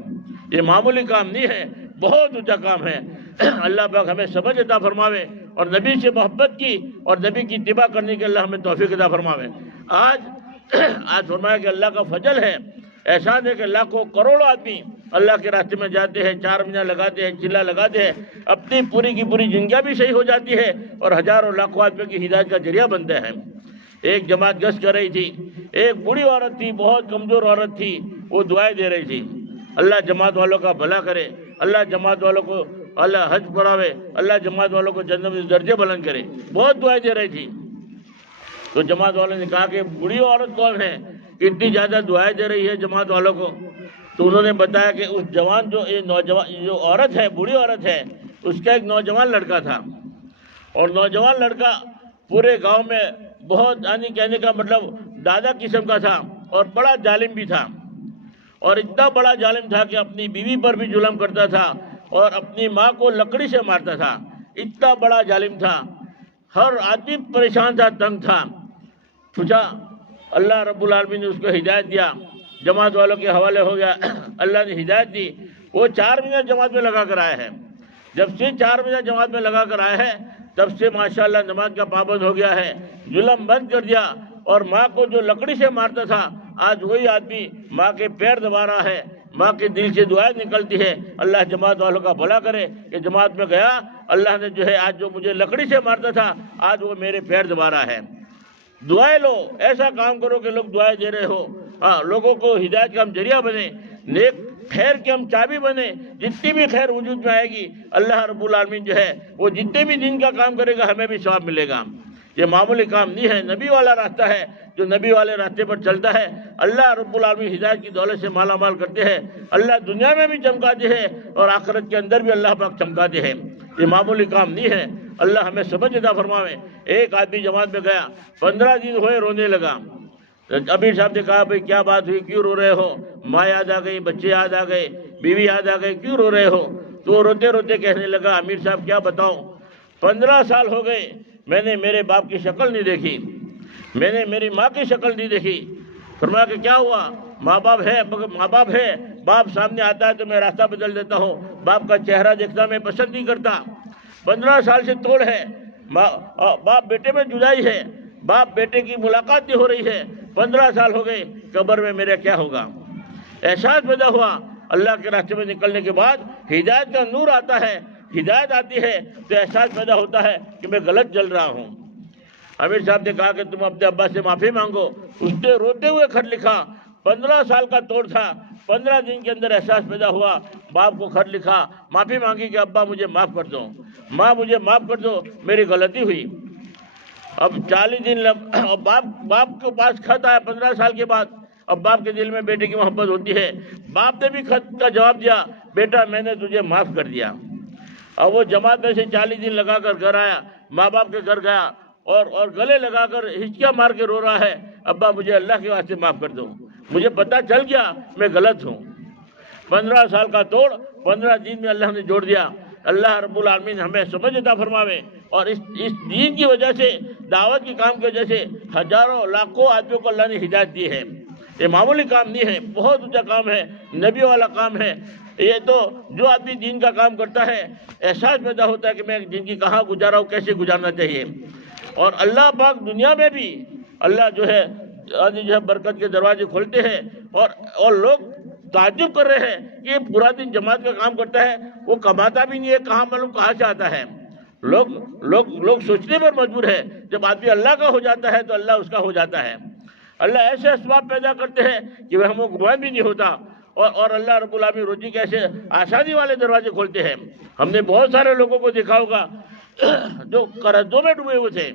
یہ معمولی کام نہیں ہے, بہت اونچا کام ہے. اللہ پاک ہمیں سمجھ عطا فرماوے اور نبی سے محبت کی اور نبی کی اتباع کرنے کے اللہ ہمیں توفیق عطا فرماوے. آج فرمایا کہ اللہ کا فضل ہے, احسان ہے کہ لاکھوں کروڑوں آدمی اللہ کے راستے میں جاتے ہیں, 4 مہینہ لگاتے ہیں, چلا لگاتے ہیں, اپنی پوری کی پوری زندگیاں بھی صحیح ہو جاتی ہے اور ہزاروں لاکھوں آدمیوں کی ہدایت کا ذریعہ بنتے ہیں. ایک جماعت گشت کر رہی تھی, ایک بوڑھی عورت تھی, بہت کمزور عورت تھی, وہ دعائیں دے رہی تھی. اللہ جماعت والوں کا بھلا کرے, اللہ جماعت والوں کو اللہ حج پڑھاوے, اللہ جماعت والوں کو جنت میں درجے بلند کرے. بہت دعائیں دے رہی تھی. تو جماعت والوں نے کہا کہ بوڑھی عورت کون ہے, اتنی زیادہ دعائیں دے رہی ہے جماعت والوں کو؟ تو انہوں نے بتایا کہ اس جوان جو عورت ہے, بوڑھی عورت ہے, اس کا ایک نوجوان لڑکا تھا. اور نوجوان لڑکا پورے گاؤں میں بہت, یعنی کہنے کا مطلب دادا قسم کا تھا اور بڑا ظالم بھی تھا. اور اتنا بڑا ظالم تھا کہ اپنی بیوی پر بھی ظلم کرتا تھا اور اپنی ماں کو لکڑی سے مارتا تھا. اتنا بڑا ظالم تھا, ہر آدمی پریشان تھا, تنگ تھا. سوچا اللہ رب العالمین نے اس کو ہدایت دیا, جماعت والوں کے حوالے ہو گیا. اللہ نے ہدایت دی. وہ 4 مہینہ جماعت میں لگا کر آئے ہیں. جب سے 4 مہینہ جماعت میں لگا کر آئے ہیں تب سے ماشاءاللہ نماز کا پابند ہو گیا ہے, ظلم بند کر دیا. اور ماں کو جو لکڑی سے مارتا تھا, آج وہی آدمی ماں کے پیر دبا رہا ہے, ماں کے دل سے دعائیں نکلتی ہے. اللہ جماعت والوں کا بھلا کرے کہ جماعت میں گیا, اللہ نے جو ہے آج جو مجھے لکڑی سے مارتا تھا, آج وہ میرے پیر دبا رہا ہے. دعائیں لو, ایسا کام کرو کہ لوگ دعائیں دے رہے ہو. لوگوں کو ہدایت کا ہم ذریعہ بنے, نیک خیر کے ہم چابی بنے. جتنی بھی خیر وجود میں آئے گی, اللہ رب العالمین جو ہے وہ جتنے بھی دین کا کام کرے گا ہمیں بھی ثواب ملے گا. یہ معمولی کام نہیں ہے, نبی والا راستہ ہے. جو نبی والے راستے پر چلتا ہے اللہ رب العالمین ہدایت کی دولت سے مالا مال کرتے ہیں. اللہ دنیا میں بھی چمکاتے ہیں اور آخرت کے اندر بھی اللہ پاک چمکاتے ہیں. یہ معمولی کام نہیں ہے. اللہ ہمیں سمجھ عطا فرماوے. ایک آدمی جماعت میں گیا, 15 دن ہوئے, رونے لگا. امیر صاحب نے کہا بھائی کیا بات ہوئی, کیوں رو رہے ہو؟ ماں یاد آ گئی, بچے یاد آ گئے, بیوی یاد آ گئی, کیوں رو رہے ہو؟ تو روتے روتے کہنے لگا امیر صاحب کیا بتاؤں, 15 سال ہو گئے میں نے میرے باپ کی شکل نہیں دیکھی, میں نے میری ماں کی شکل نہیں دیکھی. فرمایا کہ کیا ہوا؟ ماں باپ ہے, باپ سامنے آتا ہے تو میں راستہ بدل دیتا ہوں, باپ کا چہرہ دیکھنا میں پسند نہیں کرتا. 15 سال سے توڑ ہے, باپ بیٹے میں جدائی ہے, باپ بیٹے کی ملاقات نہیں ہو رہی ہے. 15 سال ہو گئے, قبر میں میرا کیا ہوگا؟ احساس پیدا ہوا. اللہ کے راستے میں نکلنے کے بعد ہدایت کا نور آتا ہے, ہدایت آتی ہے تو احساس پیدا ہوتا ہے کہ میں غلط چل رہا ہوں. امیر صاحب نے کہا کہ تم اپنے ابا سے معافی مانگو. اس نے روتے ہوئے خط لکھا. 15 سال کا توڑ تھا, 15 دن کے اندر احساس پیدا ہوا, باپ کو خط لکھا, معافی مانگی کہ ابا مجھے معاف کر دو, ماں مجھے معاف کر دو, میری غلطی ہوئی. اب 40 دن باپ کے پاس خط آیا 15 سال کے بعد. اب باپ کے دل میں بیٹے کی محبت ہوتی ہے. باپ نے بھی خط کا جواب دیا, بیٹا میں نے تجھے معاف کر دیا. اور وہ جماعت میں سے 40 دن لگا کر گھر آیا, ماں باپ کے گھر گیا اور گلے لگا کر ہچکیاں مار کے رو رہا ہے, ابا مجھے اللہ کے واسطے معاف کر دو, مجھے پتہ چل گیا میں غلط ہوں. 15 سال کا توڑ 15 دن میں اللہ نے جوڑ دیا. اللہ رب العالمین ہمیں سمجھ عطا فرماوے. اور اس دین کی وجہ سے, دعوت کے کام کی وجہ سے ہزاروں لاکھوں آدمیوں کو اللہ نے ہدایت دی ہے. یہ معمولی کام نہیں ہے, بہت اونچا کام ہے, نبی والا کام ہے. یہ تو جو آدمی دین کا کام کرتا ہے احساس پیدا ہوتا ہے کہ میں دین کی کہاں گزارا ہوں، کیسے گزارنا چاہیے. اور اللہ پاک دنیا میں بھی اللہ جو ہے برکت کے دروازے کھولتے ہیں، اور لوگ تعجب کر رہے ہیں کہ یہ پورا دن جماعت کا کام کرتا ہے، وہ کماتا بھی نہیں ہے، کہاں معلوم کہاں سے آتا ہے. لوگ سوچنے پر مجبور ہے، جب آدمی اللہ کا ہو جاتا ہے تو اللہ اس کا ہو جاتا ہے. اللہ ایسے اسباب پیدا کرتے ہیں کہ وہ ہمیں گمان بھی نہیں ہوتا، اور اللہ رب العالمین روزی کے ایسے آسانی والے دروازے کھولتے ہیں. ہم نے بہت سارے لوگوں کو دیکھا ہوگا جو قرضوں میں ڈوبے ہوئے تھے،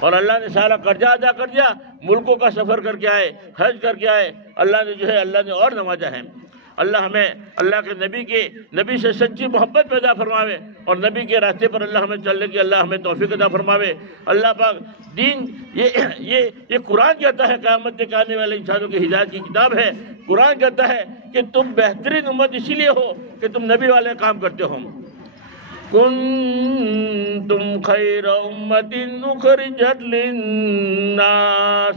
اور اللہ نے سارا قرضہ ادا کر دیا، ملکوں کا سفر کر کے آئے، حج کر کے آئے. اللہ نے اور نوازا ہے. اللہ ہمیں اللہ کے نبی سے سچی محبت پیدا فرماوے، اور نبی کے راستے پر اللہ ہمیں چلنے کی اللہ ہمیں توفیق عطا فرماوے. اللہ پاک دین یہ قرآن کہتا ہے قیامت کے آنے والے انسانوں کی ہدایت کی کتاب ہے. قرآن کہتا ہے کہ تم بہترین امت اسی لیے ہو کہ تم نبی والے کام کرتے ہو. کنتم خیر امت اخرجت للناس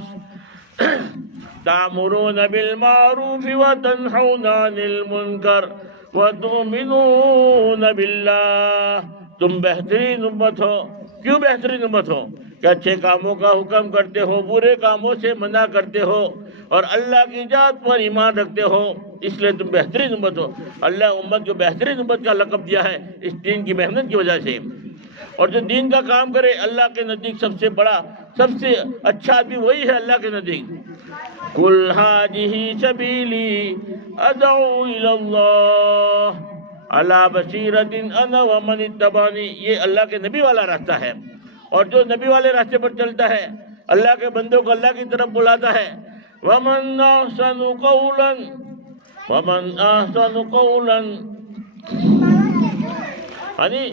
تأمرون بالمعروف وتنہون عن المنکر وتؤمنون باللہ. تم بہترین امت ہو. کیوں بہترین امت ہو؟ کہ اچھے کاموں کا حکم کرتے ہو، برے کاموں سے منع کرتے ہو، اور اللہ کی ذات پر ایمان رکھتے ہو، اس لیے تم بہترین امت ہو. اللہ امت جو بہترین امت کا لقب دیا ہے اس دین کی محنت کی وجہ سے. اور جو دین کا کام کرے اللہ کے نزدیک سب سے بڑا، سب سے اچھا آدمی وہی ہے اللہ کے نزدیک. قل ھذہ سبیلی ادعو الی اللہ علی بصیرۃ انا ومن اتبعنی. یہ اللہ کے نبی والا راستہ ہے. اور جو نبی والے راستے پر چلتا ہے اللہ کے بندوں کو اللہ کی طرف بلاتا ہے. ومن احسن قولا یعنی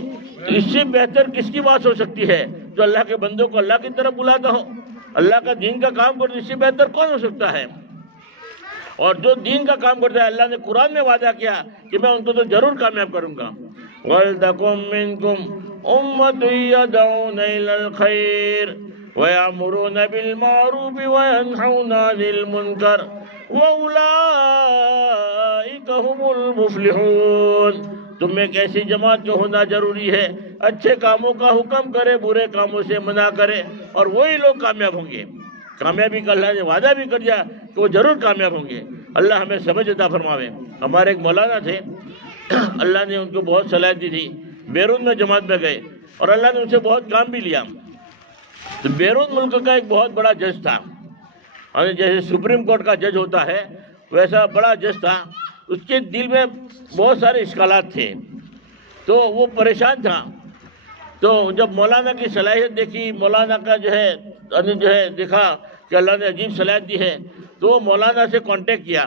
اس سے بہتر کس کی بات ہو سکتی ہے؟ جو اللہ کے بندوں کو اللہ کی طرف بلاتا ہو، اللہ کا دین کا کام کرتا، اس سے بہتر کون ہو سکتا ہے؟ اور جو دین کا کام کرتا ہے اللہ نے قرآن میں وعدہ کیا کہ میں ان کو تو ضرور کامیاب کروں گا. وَلْتَكُن مِّنكُمْ أُمَّةٌ يَدْعُونَ إِلَى الْخَيْرِ وَيَأْمُرُونَ بِالْمَعْرُوفِ وَيَنْهَوْنَ عَنِ الْمُنكَرِ وَأُولَٰئِكَ هُمُ الْمُفْلِحُونَ. تم میں ایک ایسی جماعت جو ہونا ضروری ہے، اچھے کاموں کا حکم کرے، برے کاموں سے منع کرے، اور وہی لوگ کامیاب ہوں گے. کامیابی کا اللہ نے وعدہ بھی کر دیا کہ وہ ضرور کامیاب ہوں گے. اللہ ہمیں سمجھ عطا فرماوے. ہمارے ایک مولانا تھے، اللہ نے ان کو بہت صلاحیت دی تھی. بیرون میں جماعت میں گئے اور اللہ نے ان سے بہت کام بھی لیا. تو بیرون ملک کا ایک بہت بڑا جج تھا، جیسے سپریم کورٹ کا جج ہوتا ہے ویسا بڑا جج تھا. اس کے دل میں بہت سارے اشکالات تھے، تو وہ پریشان تھا. تو جب مولانا کی صلاحیت دیکھی، مولانا کا جو ہے دیکھا کہ اللہ نے عجیب صلاحیت دی ہے، تو وہ مولانا سے کانٹیکٹ کیا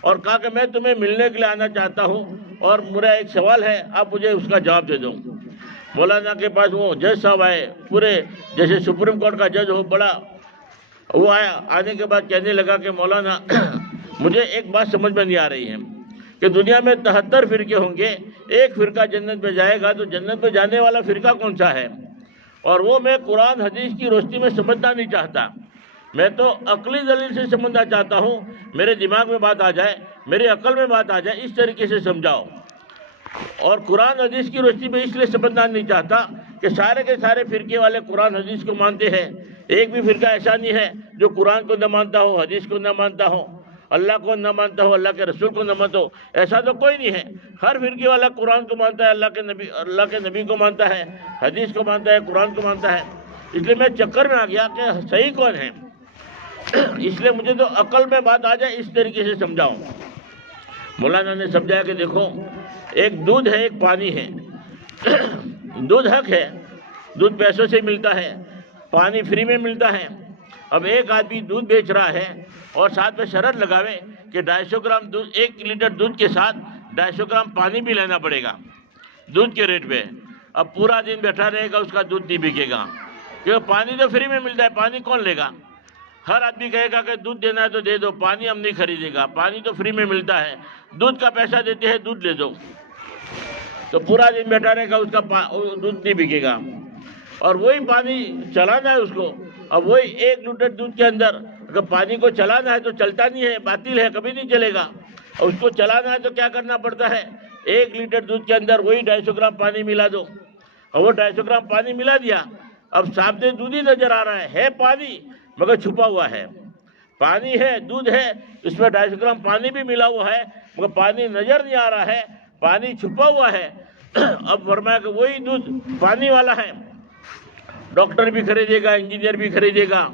اور کہا کہ میں تمہیں ملنے کے لیے آنا چاہتا ہوں اور میرا ایک سوال ہے، آپ مجھے اس کا جواب دے دو. مولانا کے پاس وہ جج صاحب آئے، پورے جیسے سپریم کورٹ کا جج ہو بڑا. وہ آیا، آنے کے بعد کہنے لگا کہ مولانا مجھے ایک بات سمجھ میں نہیں آ رہی ہے کہ دنیا میں 73 فرقے ہوں گے، ایک فرقہ جنت میں جائے گا، تو جنت میں جانے والا فرقہ کون سا ہے؟ اور وہ میں قرآن حدیث کی روشنی میں سمجھنا نہیں چاہتا. میں تو عقلی دلیل سے سمجھنا چاہتا ہوں، میرے دماغ میں بات آ جائے، میری عقل میں بات آ جائے، اس طریقے سے سمجھاؤ. اور قرآن حدیث کی روشنی میں اس لیے سمجھنا نہیں چاہتا کہ سارے کے سارے فرقے والے قرآن حدیث کو مانتے ہیں. ایک بھی فرقہ ایسا نہیں ہے جو قرآن کو نہ مانتا ہو، حدیث کو نہ مانتا ہو، اللہ کو نہ مانتا ہو، اللہ کے رسول کو نہ مانتا ہو. ایسا تو کوئی نہیں ہے. ہر فرقے والا قرآن کو مانتا ہے، اللہ کے نبی کو مانتا ہے، حدیث کو مانتا ہے، قرآن کو مانتا ہے. اس لیے میں چکر میں آ گیا کہ صحیح کون ہے. اس لیے مجھے تو عقل میں بات آ جائے اس طریقے سے سمجھاؤں. مولانا نے سمجھایا کہ دیکھو، ایک دودھ ہے، ایک پانی ہے. دودھ حق ہے، دودھ پیسوں سے ملتا ہے، پانی فری میں ملتا ہے. اب ایک آدمی دودھ بیچ رہا ہے اور ساتھ میں شرط لگاوے کہ 250 گرام دودھ، 1 لیٹر دودھ کے ساتھ 250 گرام پانی بھی لینا پڑے گا دودھ کے ریٹ پہ. اب پورا دن بیٹھا رہے گا، اس کا دودھ نہیں بکے گا، کیونکہ پانی تو فری میں ملتا ہے. پانی کون لے گا؟ ہر آدمی کہے گا کہ دودھ دینا ہے تو دے دو، پانی ہم نہیں خریدے گا، پانی تو فری میں ملتا ہے، دودھ کا پیسہ دیتے ہیں، دودھ لے دو. تو پورا دن بیٹھا رہے گا، اس کا دودھ نہیں بکے گا. اور وہی پانی چلانا ہے اس کو. اب وہی 1 لیٹر دودھ کے اندر اگر پانی کو چلانا ہے تو چلتا نہیں ہے، باطل ہے، کبھی نہیں چلے گا. اور اس کو چلانا ہے تو کیا کرنا پڑتا ہے؟ 1 لیٹر دودھ کے اندر وہی 250 گرام پانی ملا دو، اور وہ 250 گرام پانی ملا دیا، اب سامنے دودھ ہی نظر آ رہا ہے پانی مگر چھپا ہوا ہے، پانی ہے، دودھ ہے، اس میں 250 گرام پانی بھی ملا ہوا ہے مگر پانی نظر نہیں آ رہا ہے، پانی چھپا ہوا ہے۔ اب فرمایا کہ وہی دودھ پانی والا ہے، ڈاکٹر بھی خریدے گا، انجینئر بھی خریدے گا،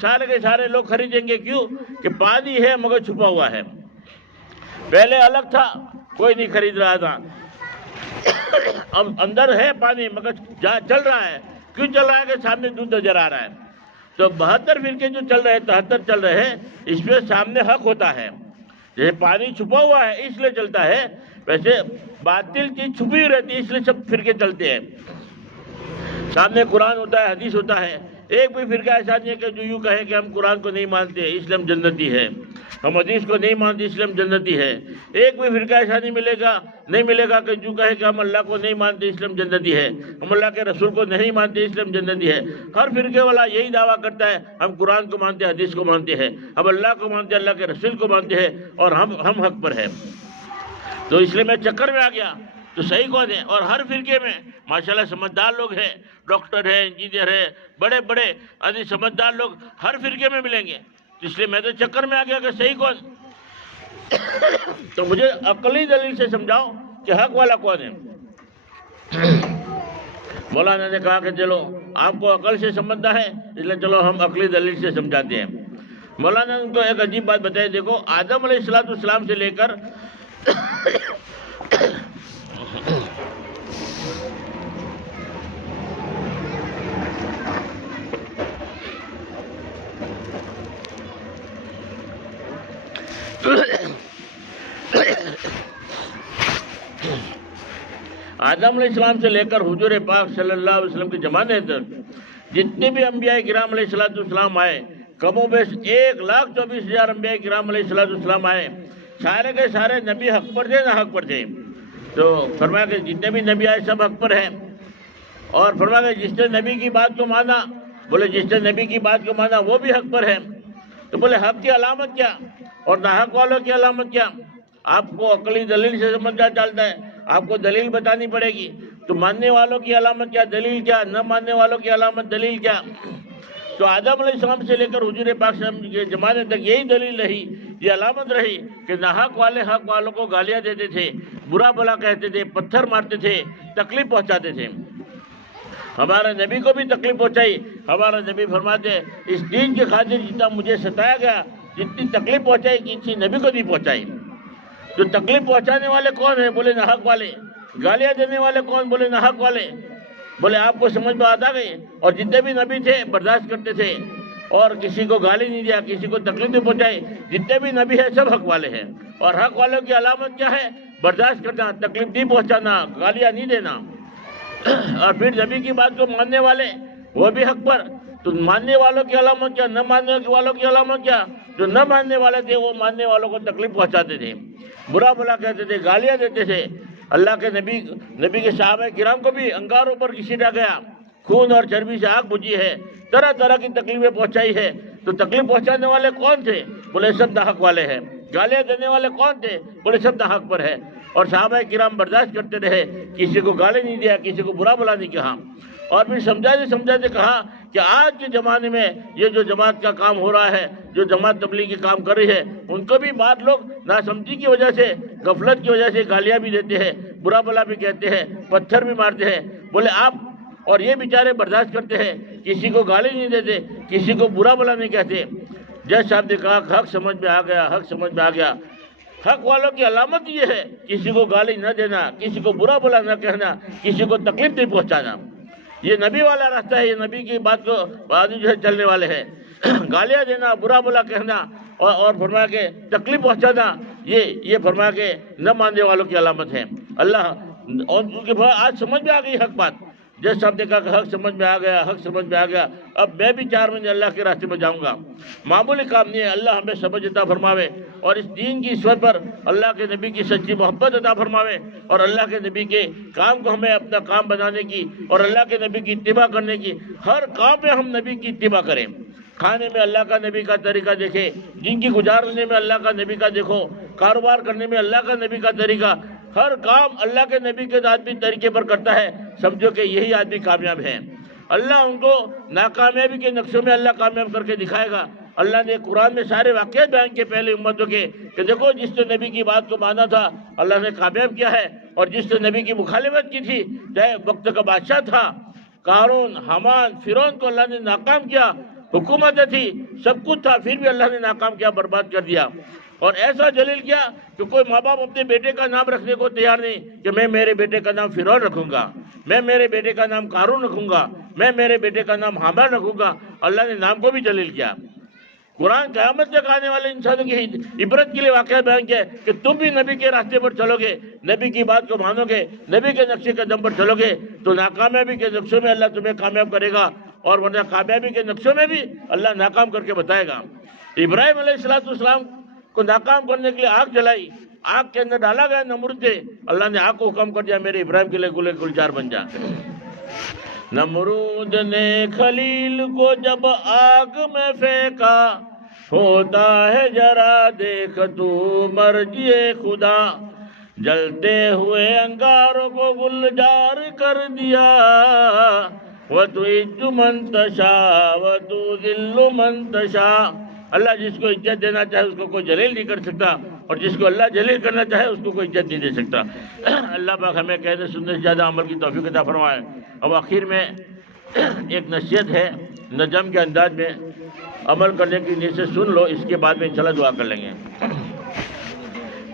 سارے کے سارے لوگ خریدیں گے، کیوں کہ پانی ہے مگر چھپا ہوا ہے۔ پہلے الگ تھا، کوئی نہیں خرید رہا تھا، اب اندر ہے پانی مگر چل رہا ہے، کیوں چل رہا ہے کہ سامنے دودھ نظر آ رہا ہے۔ تو 72 فرقے جو چل رہے ہیں، 73 چل رہے ہیں، اس میں سامنے حق ہوتا ہے، جیسے پانی چھپا ہوا ہے اس لیے چلتا ہے، ویسے باطل چیز چھپی ہوئی رہتی ہے اس لیے سب فرقے چلتے ہیں۔ سامنے قرآن ہوتا ہے، حدیث ہوتا ہے، ایک بھی فرقہ ایسا نہیں ہے کہ جو یوں کہے کہ ہم قرآن کو نہیں مانتے اس لیے ہم جنتی ہے، ہم حدیث کو نہیں مانتے اس لیے ہم جنتی ہے۔ ایک بھی فرقہ ایسا نہیں ملے گا کہ جو کہے کہ ہم اللہ کو نہیں مانتے اس لیے ہم جنتی ہے، ہم اللہ کے رسول کو نہیں مانتے اس لیے ہم جنتی ہے۔ ہر فرقے والا یہی دعویٰ کرتا ہے، ہم قرآن کو مانتے ہیں، حدیث کو مانتے ہیں، ہم اللہ کو مانتے ہیں، اللہ کے رسول کو مانتے ہیں، اور ہم حق پر ہیں۔ تو اس لیے میں چکر میں آ گیا، تو صحیح کون ہے؟ اور ہر فرقے میں ماشاءاللہ سمجھدار لوگ ہیں، ڈاکٹر ہے، انجینئر ہے، بڑے بڑے سمجھدار لوگ ہر فرقے میں ملیں گے، اس لیے میں تو چکر میں آ گیا کہ صحیح کون؟ تو مجھے عقلی دلیل سے سمجھاؤ کہ حق والا کون ہے۔ مولانا نے کہا کہ چلو آپ کو عقل سے سمجھتا ہے اس لیے چلو ہم عقلی دلیل سے سمجھاتے ہیں۔ مولانا نے ان کو ایک عجیب بات بتائی، دیکھو آدم علیہ السلام سے لے کر آدم علیہ السلام سے لے کر حضور پاک صلی اللہ علیہ وسلم کے زمانے تک جتنے بھی انبیاء کرام علیہ السلام آئے، کم و بیش 1,24,000 انبیاء کرام علیہ السلام آئے، سارے کے سارے نبی حق پر تھے نہ حق پر تھے؟ تو فرمایا کہ جتنے بھی نبی آئے سب حق پر ہیں، اور فرمایا کہ جس نے نبی کی بات کو مانا، بولے جس نے نبی کی بات کو مانا وہ بھی حق پر ہے۔ تو بولے حق کی علامت کیا اور ناحق والوں کی علامت کیا؟ آپ کو عقلی دلیل سے سمجھنا چلتا ہے، آپ کو دلیل بتانی پڑے گی، تو ماننے والوں کی علامت کیا، دلیل کیا، نہ ماننے والوں کی علامت دلیل کیا؟ تو آدم علیہ السلام سے لے کر حضور پاک صلی اللہ علیہ وسلم کے زمانے تک یہی دلیل رہی، یہ علامت رہی کہ ناحق والے حق والوں کو گالیاں دیتے تھے، برا بھلا کہتے تھے، پتھر مارتے تھے، تکلیف پہنچاتے تھے۔ ہمارے نبی کو بھی تکلیف پہنچائی، ہمارا نبی فرماتے ہیں اس دین کے خاطر جتنا مجھے ستایا گیا، جتنی تکلیف پہنچائی کسی نبی کو نہیں پہنچائی۔ تو تکلیف پہنچانے والے کون ہیں؟ بولے ناحق والے۔ گالیاں دینے والے کون؟ بولے ناحق والے۔ بولے آپ کو سمجھ میں آتا گئی؟ اور جتنے بھی نبی تھے برداشت کرتے تھے اور کسی کو گالی نہیں دیا، کسی کو تکلیف نہیں پہنچائی، جتنے بھی نبی ہیں سب حق والے ہیں۔ اور حق والوں کی علامت کیا ہے؟ برداشت کرنا، تکلیف نہیں پہنچانا، گالیاں نہیں دینا۔ اور پھر نبی کی بات کو ماننے والے وہ بھی حق پر۔ تو ماننے والوں کی علامت کیا، نہ ماننے والوں کی علامت کیا؟ جو نہ ماننے والے تھے وہ ماننے والوں کو تکلیف پہنچاتے تھے، برا بھلا کہتے تھے، گالیاں دیتے تھے۔ اللہ کے نبی کے صحابہ کرام کو بھی انگاروں پر گھسیٹا گیا، خون اور چربی سے آگ بجھی ہے، طرح طرح کی تکلیفیں پہنچائی ہے۔ تو تکلیف پہنچانے والے کون تھے؟ بولے سب ناحق والے ہیں۔ گالیاں دینے والے کون تھے؟ بولے سب ناحق پر ہے۔ اور صحابہ کرام برداشت کرتے رہے، کسی کو گالی نہیں دیا، کسی کو برا بھلا نہیں کہا۔ اور پھر سمجھاتے کہا کہ آج کے زمانے میں یہ جو جماعت کا کام ہو رہا ہے، جو جماعت تبلیغی کام کر رہی ہے، ان کو بھی بعض لوگ ناسمجھی کی وجہ سے، غفلت کی وجہ سے گالیاں بھی دیتے ہیں، برا بھلا بھی کہتے ہیں، پتھر بھی مارتے ہیں۔ بولے آپ اور یہ بیچارے برداشت کرتے ہیں، کسی کو گالی نہیں دیتے، کسی کو برا بھلا نہیں کہتے۔ جج صاحب نے کہا حق سمجھ میں آ گیا، حق سمجھ میں آ گیا۔ حق والوں کی علامت یہ ہے کسی کو گالی نہ دینا، کسی کو برا بھلا نہ کہنا، کسی کو تکلیف نہیں پہنچانا۔ یہ نبی والا راستہ ہے، یہ نبی کی بات کو آدمی جو ہے چلنے والے ہیں۔ گالیاں دینا، برا بھلا کہنا اور فرمایا کہ تکلیف پہنچانا، یہ فرمایا کہ نہ ماننے والوں کی علامت ہے۔ اللہ اور ان کے آج سمجھ میں آ گئی حق بات۔ جس صاحب نے کہا کہ حق سمجھ میں آ گیا، حق سمجھ میں آ گیا، اب میں بھی 4 مہینے اللہ کے راستے میں جاؤں گا۔ معمولی کام نہیں ہے، اللہ ہمیں سمجھ عطا فرماوے اور اس دین کی عصمت پر اللہ کے نبی کی سچی محبت عطا فرماوے، اور اللہ کے نبی کے کام کو ہمیں اپنا کام بنانے کی اور اللہ کے نبی کی اتباع کرنے کی، ہر کام میں ہم نبی کی اتباع کریں۔ کھانے میں اللہ کا نبی کا طریقہ دیکھے، جن کی گزارنے میں اللہ کا نبی کا دیکھو، کاروبار کرنے میں اللہ کا نبی کا طریقہ، ہر کام اللہ کے نبی کے آدمی طریقے پر کرتا ہے، سمجھو کہ یہی آدمی کامیاب ہے۔ اللہ ان کو ناکامیابی کے نقشوں میں اللہ کامیاب کر کے دکھائے گا۔ اللہ نے قرآن میں سارے واقعات بیان کیے پہلے امتوں کے کہ دیکھو جس نے نبی کی بات کو مانا تھا اللہ نے کامیاب کیا ہے، اور جس نے نبی کی مخالفت کی تھی، چاہے وقت کا بادشاہ تھا قارون، حامان، فرعون، کو اللہ نے ناکام کیا، حکومتیں تھی، سب کچھ تھا، پھر بھی اللہ نے ناکام کیا، برباد کر دیا، اور ایسا جلیل کیا کہ کوئی ماں باپ اپنے بیٹے کا نام رکھنے کو تیار نہیں کہ میں میرے بیٹے کا نام فرعون رکھوں گا، میں میرے بیٹے کا نام قارون رکھوں گا، میں میرے بیٹے کا نام حامان رکھوں گا۔ اللہ نے نام کو بھی جلیل کیا۔ قرآن قیامت تک آنے والے انسانوں کی عبرت کے لیے واقعہ بیان کیا ہے کہ تم بھی نبی کے راستے پر چلو گے، نبی کی بات کو مانو گے، نبی کے نقشے قدم پر چلو گے تو ناکامیابی کے نقشوں میں اللہ تمہیں کامیاب کرے گا، اور ورنہ کامیابی کے نقشوں میں بھی اللہ ناکام کر کے بتائے گا۔ ابراہیم علیہ السلام کو ناکام کرنے کے لیے آگ جلائی، آگ کے اندر ڈالا گیا نمرود تھے، اللہ نے آگ کو حکم کر دیا میرے ابراہیم کے لیے گلے گلزار بن جا۔ نمرود نے خلیل کو جب آگ میں پھینکا، ہوتا ہے ذرا دیکھ تو مرجی خدا، جلتے ہوئے انگاروں کو گلزار کر دیا، وَتُعِزُّ مَن تَشَاءُ وَتُذِلُّ مَن تَشَاءُ۔ اللہ جس کو عزت دینا چاہے اس کو کوئی جلیل نہیں کر سکتا، اور جس کو اللہ جلیل کرنا چاہے اس کو کوئی عزت نہیں دے سکتا۔ اللہ پاک ہمیں کہنے سننے سے زیادہ عمل کی توفیق عطا فرمائے۔ اب آخر میں ایک نصیحت ہے نظم کے انداز میں، عمل کرنے کی نیت سے سن لو، اس کے بعد میں انشاءاللہ دعا کر لیں گے۔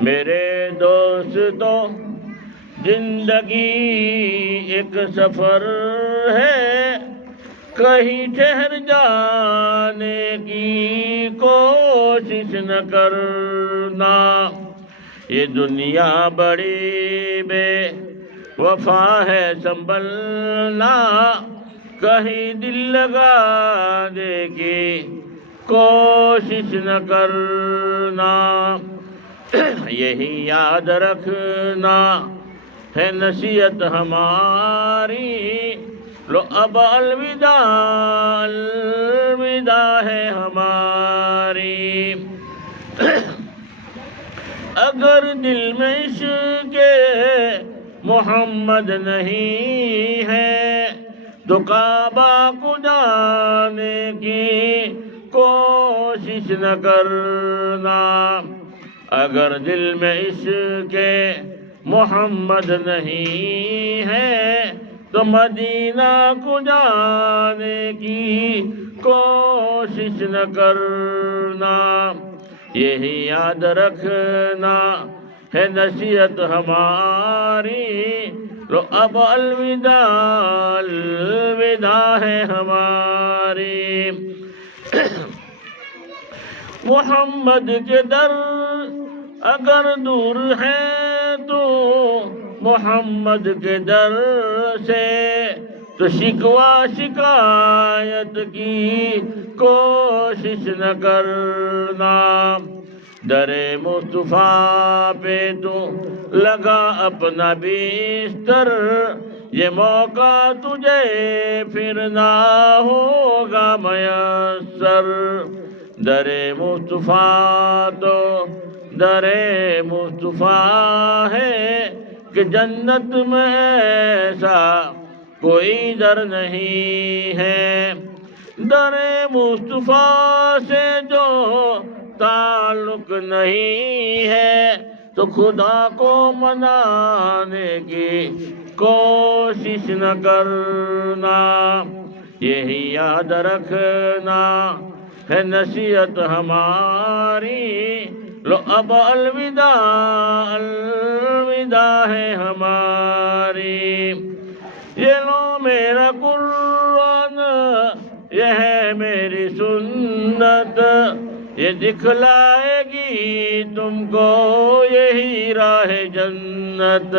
میرے دوستو زندگی ایک سفر ہے، کہیں ٹھہر جانے کی کوشش نہ کرنا، یہ دنیا بڑی بے وفا ہے سنبھلنا، کہیں دل لگانے کی کوشش نہ کرنا، یہی یاد رکھنا ہے نصیحت ہماری، لو اب الوداع الوداع ہے ہماری، اگر دل میں عشق محمد نہیں ہے تو کعبہ کو جانے کی کوشش نہ کرنا، اگر دل میں عشق محمد نہیں ہے تو مدینہ کو جانے کی کوشش نہ کرنا، یہی یاد رکھنا ہے نصیحت ہماری، لو اب الوداع الوداع ہے ہماری، محمد کے در اگر دور ہے تو محمد کے در سے تو شکوہ شکایت کی کوشش نہ کرنا، در مصطفیٰ پہ تو لگا اپنا بستر، یہ موقع تجھے پھر نہ ہوگا میسر، در مصطفیٰ تو در مصطفیٰ ہے کہ جنت میں ایسا کوئی در نہیں ہے، در مصطفیٰ سے جو تعلق نہیں ہے تو خدا کو منانے کی کوشش نہ کرنا، یہی یاد رکھنا ہے نصیحت ہماری، لو اب الوداع الوداع ہے ہماری، یہ لو میرا قرآن یہ ہے میری سنت، یہ دکھلائے گی تم کو یہی راہ جنت،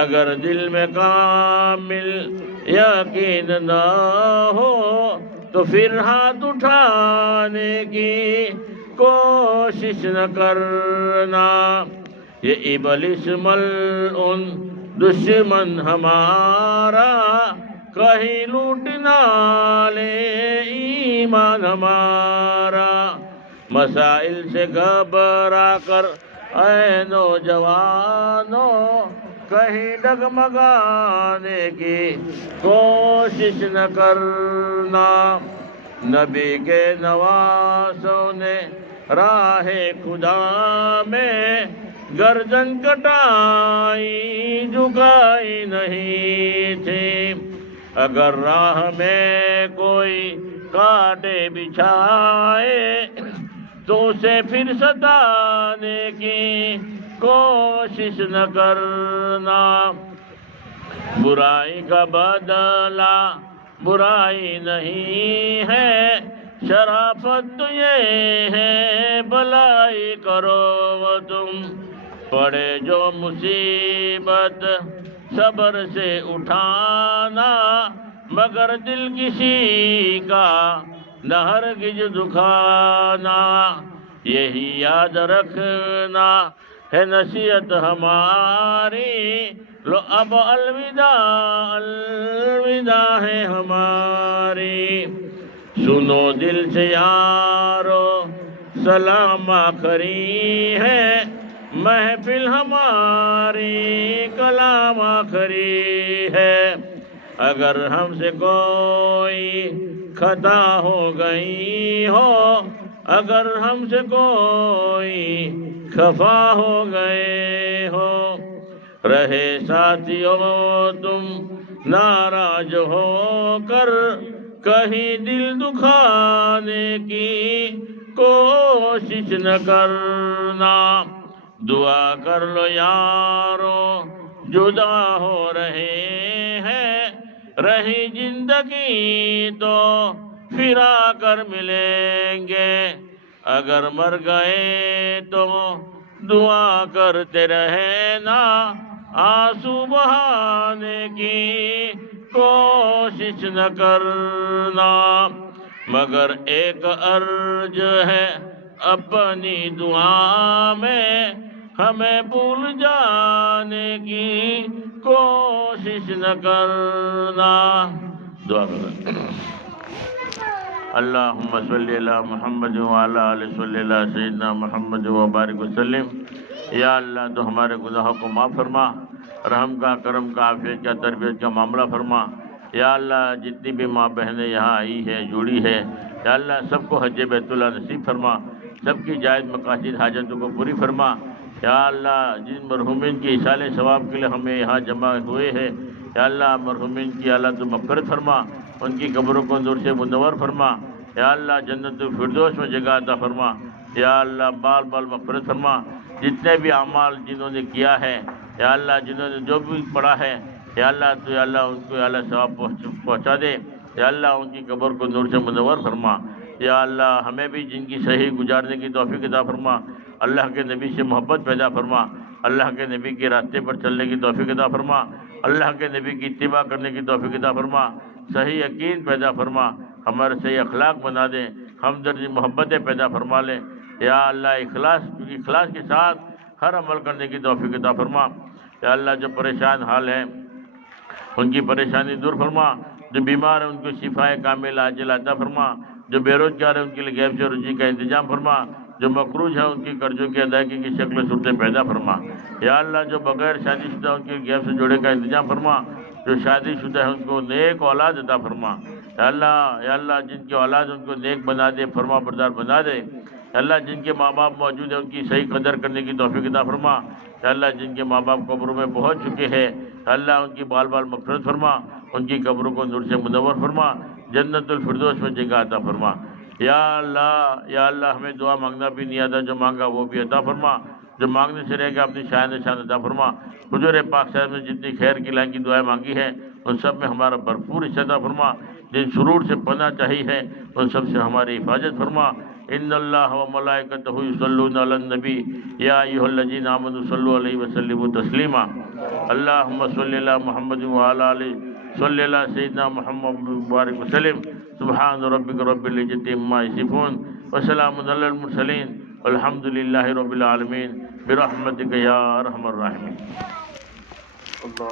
اگر دل میں کامل یقین نہ ہو تو پھر ہاتھ اٹھانے کی کوشش نہ کرنا، یہ ابلیس ملعون دشمن ہمارا کہیں لوٹ نہ لے ایمان ہمارا، مسائل سے گھبرا کر اے نوجوانوں کہیں ڈگمگانے کی کوشش نہ کرنا، نبی کے نواسوں نے راہ خدا میں گردن کٹائی جھکائی نہیں تھی، اگر راہ میں کوئی کانٹے بچھائے تو اسے پھر ستانے کی کوشش نہ کرنا، برائی کا بدلہ برائی نہیں ہے، شرافت تو یہ ہے بھلائی کرو تم، پڑے جو مصیبت صبر سے اٹھانا، مگر دل کسی کا نہ ہرگز دکھانا، یہی یاد رکھنا ہے نصیحت ہماری، لو اب الوداع الوداع ہے ہماری، سنو دل سے یارو سلام آخری ہے، محفل ہماری کلام آخری ہے، اگر ہم سے کوئی خطا ہو گئی ہو، اگر ہم سے کوئی خفا ہو گئے ہو، رہے ساتھیوں تم ناراض ہو کر کہیں دل دکھانے کی کوشش نہ کرنا، دعا کر لو یارو جدا ہو رہے ہیں، رہی زندگی تو پھرا کر ملیں گے، اگر مر گئے تو دعا کرتے رہنا، آنسو بہانے کی کوشش نہ کرنا، مگر ایک عرض ہے اپنی دعا میں، ہمیں بھول جانے کی کوشش نہ کرنا، دعا کرنا۔ اللہم صلی علی محمد وعلی آلہ صلی اللہ سیدنا محمد وبارک وسلم۔ یا اللہ تو ہمارے گناہوں کو معاف فرما، رحم کا کرم کا عافیت کا تربیت کا معاملہ فرما، یا اللہ جتنی بھی ماں بہنیں یہاں آئی ہے جڑی ہے، یا اللہ سب کو حج بیت اللہ نصیب فرما، سب کی جائز مقاصد حاجتوں کو پوری فرما، یا اللہ جن مرحومین کی ایصال ثواب کے لیے ہمیں یہاں جمع ہوئے ہیں، یا اللہ مرحومین کی اللہ تو مغفرت فرما، ان کی قبروں کو نور سے منور فرما، یا اللہ جنت الفردوس میں جگہ عطا فرما، یا اللہ بال بال مغفرت فرما، جتنے بھی اعمال جنہوں نے کیا ہے، یا اللہ جنہوں نے جو بھی پڑھا ہے، یا اللہ تو یا اللہ ان کو یا اللہ ثواب پہنچا دے، یا اللہ ان کی قبر کو نور سے منور فرما، یا اللہ ہمیں بھی جن کی صحیح گزارنے کی توفیق عطا فرما، اللہ کے نبی سے محبت پیدا فرما، اللہ کے نبی کے راستے پر چلنے کی توفیق عطا فرما، اللہ کے نبی کی اتباع کرنے کی توفیق عطا فرما، صحیح یقین پیدا فرما، ہمارے صحیح اخلاق بنا دیں، ہمدردی محبتیں پیدا فرما لیں، یا اللہ اخلاص کے ساتھ ہر عمل کرنے کی توفیق عطا فرما، یا اللہ جو پریشان حال ہیں ان کی پریشانی دور فرما، جو بیمار ہیں ان کو شفائے کامل عاجل عطا فرما، جو بے روزگار ہیں ان کے لیے غیب سے روزی کا انتظام فرما، جو مقروض ہیں ان کی قرضوں کی ادائیگی کی شکل صورتیں پیدا فرما، یا اللہ جو بغیر شادی شدہ ان کے غیب سے جوڑے کا انتظام فرما، جو شادی شدہ ہیں ان کو نیک اولاد عطا فرما، یا اللہ جن کی اولاد ان کو نیک بنا دے، فرما بردار بنا دے، یا اللہ جن کے ماں باپ موجود ہیں ان کی صحیح قدر کرنے کی توفیق عطا فرما، یا اللہ جن کے ماں باپ قبروں میں پہنچ چکے ہیں، یا اللہ ان کی بال بال مغفرت فرما، ان کی قبروں کو نور سے منور فرما، جنت الفردوس میں جگہ عطا فرما، یا اللہ ہمیں دعا مانگنا بھی نہیں آتا، جو مانگا وہ بھی عطا فرما، جو مانگنے سے رہ گا اپنی شان عطا فرما، حضور پاک صاحب نے جتنی خیر کی لائن کی دعائیں مانگی ہے ان سب میں ہمارا بھرپور حصہ عطا فرما، جن شرور سے پناہ چاہی ہے ان سب سے ہماری حفاظت فرما، ان اللہ و ملائکتہ یصلون علی النبی یا ایھا الذین آمنوا صلوا علیہ وسلموا تسلیما، اللہم صلی علی محمد وعلی آلہ صلی علی سیدنا محمد مبارک وسلم، سبحان ربک رب العزۃ عما یصفون وسلام علی المرسلین والحمد للہ رب العالمین برحمتک یا ارحم الراحمین۔ اللہ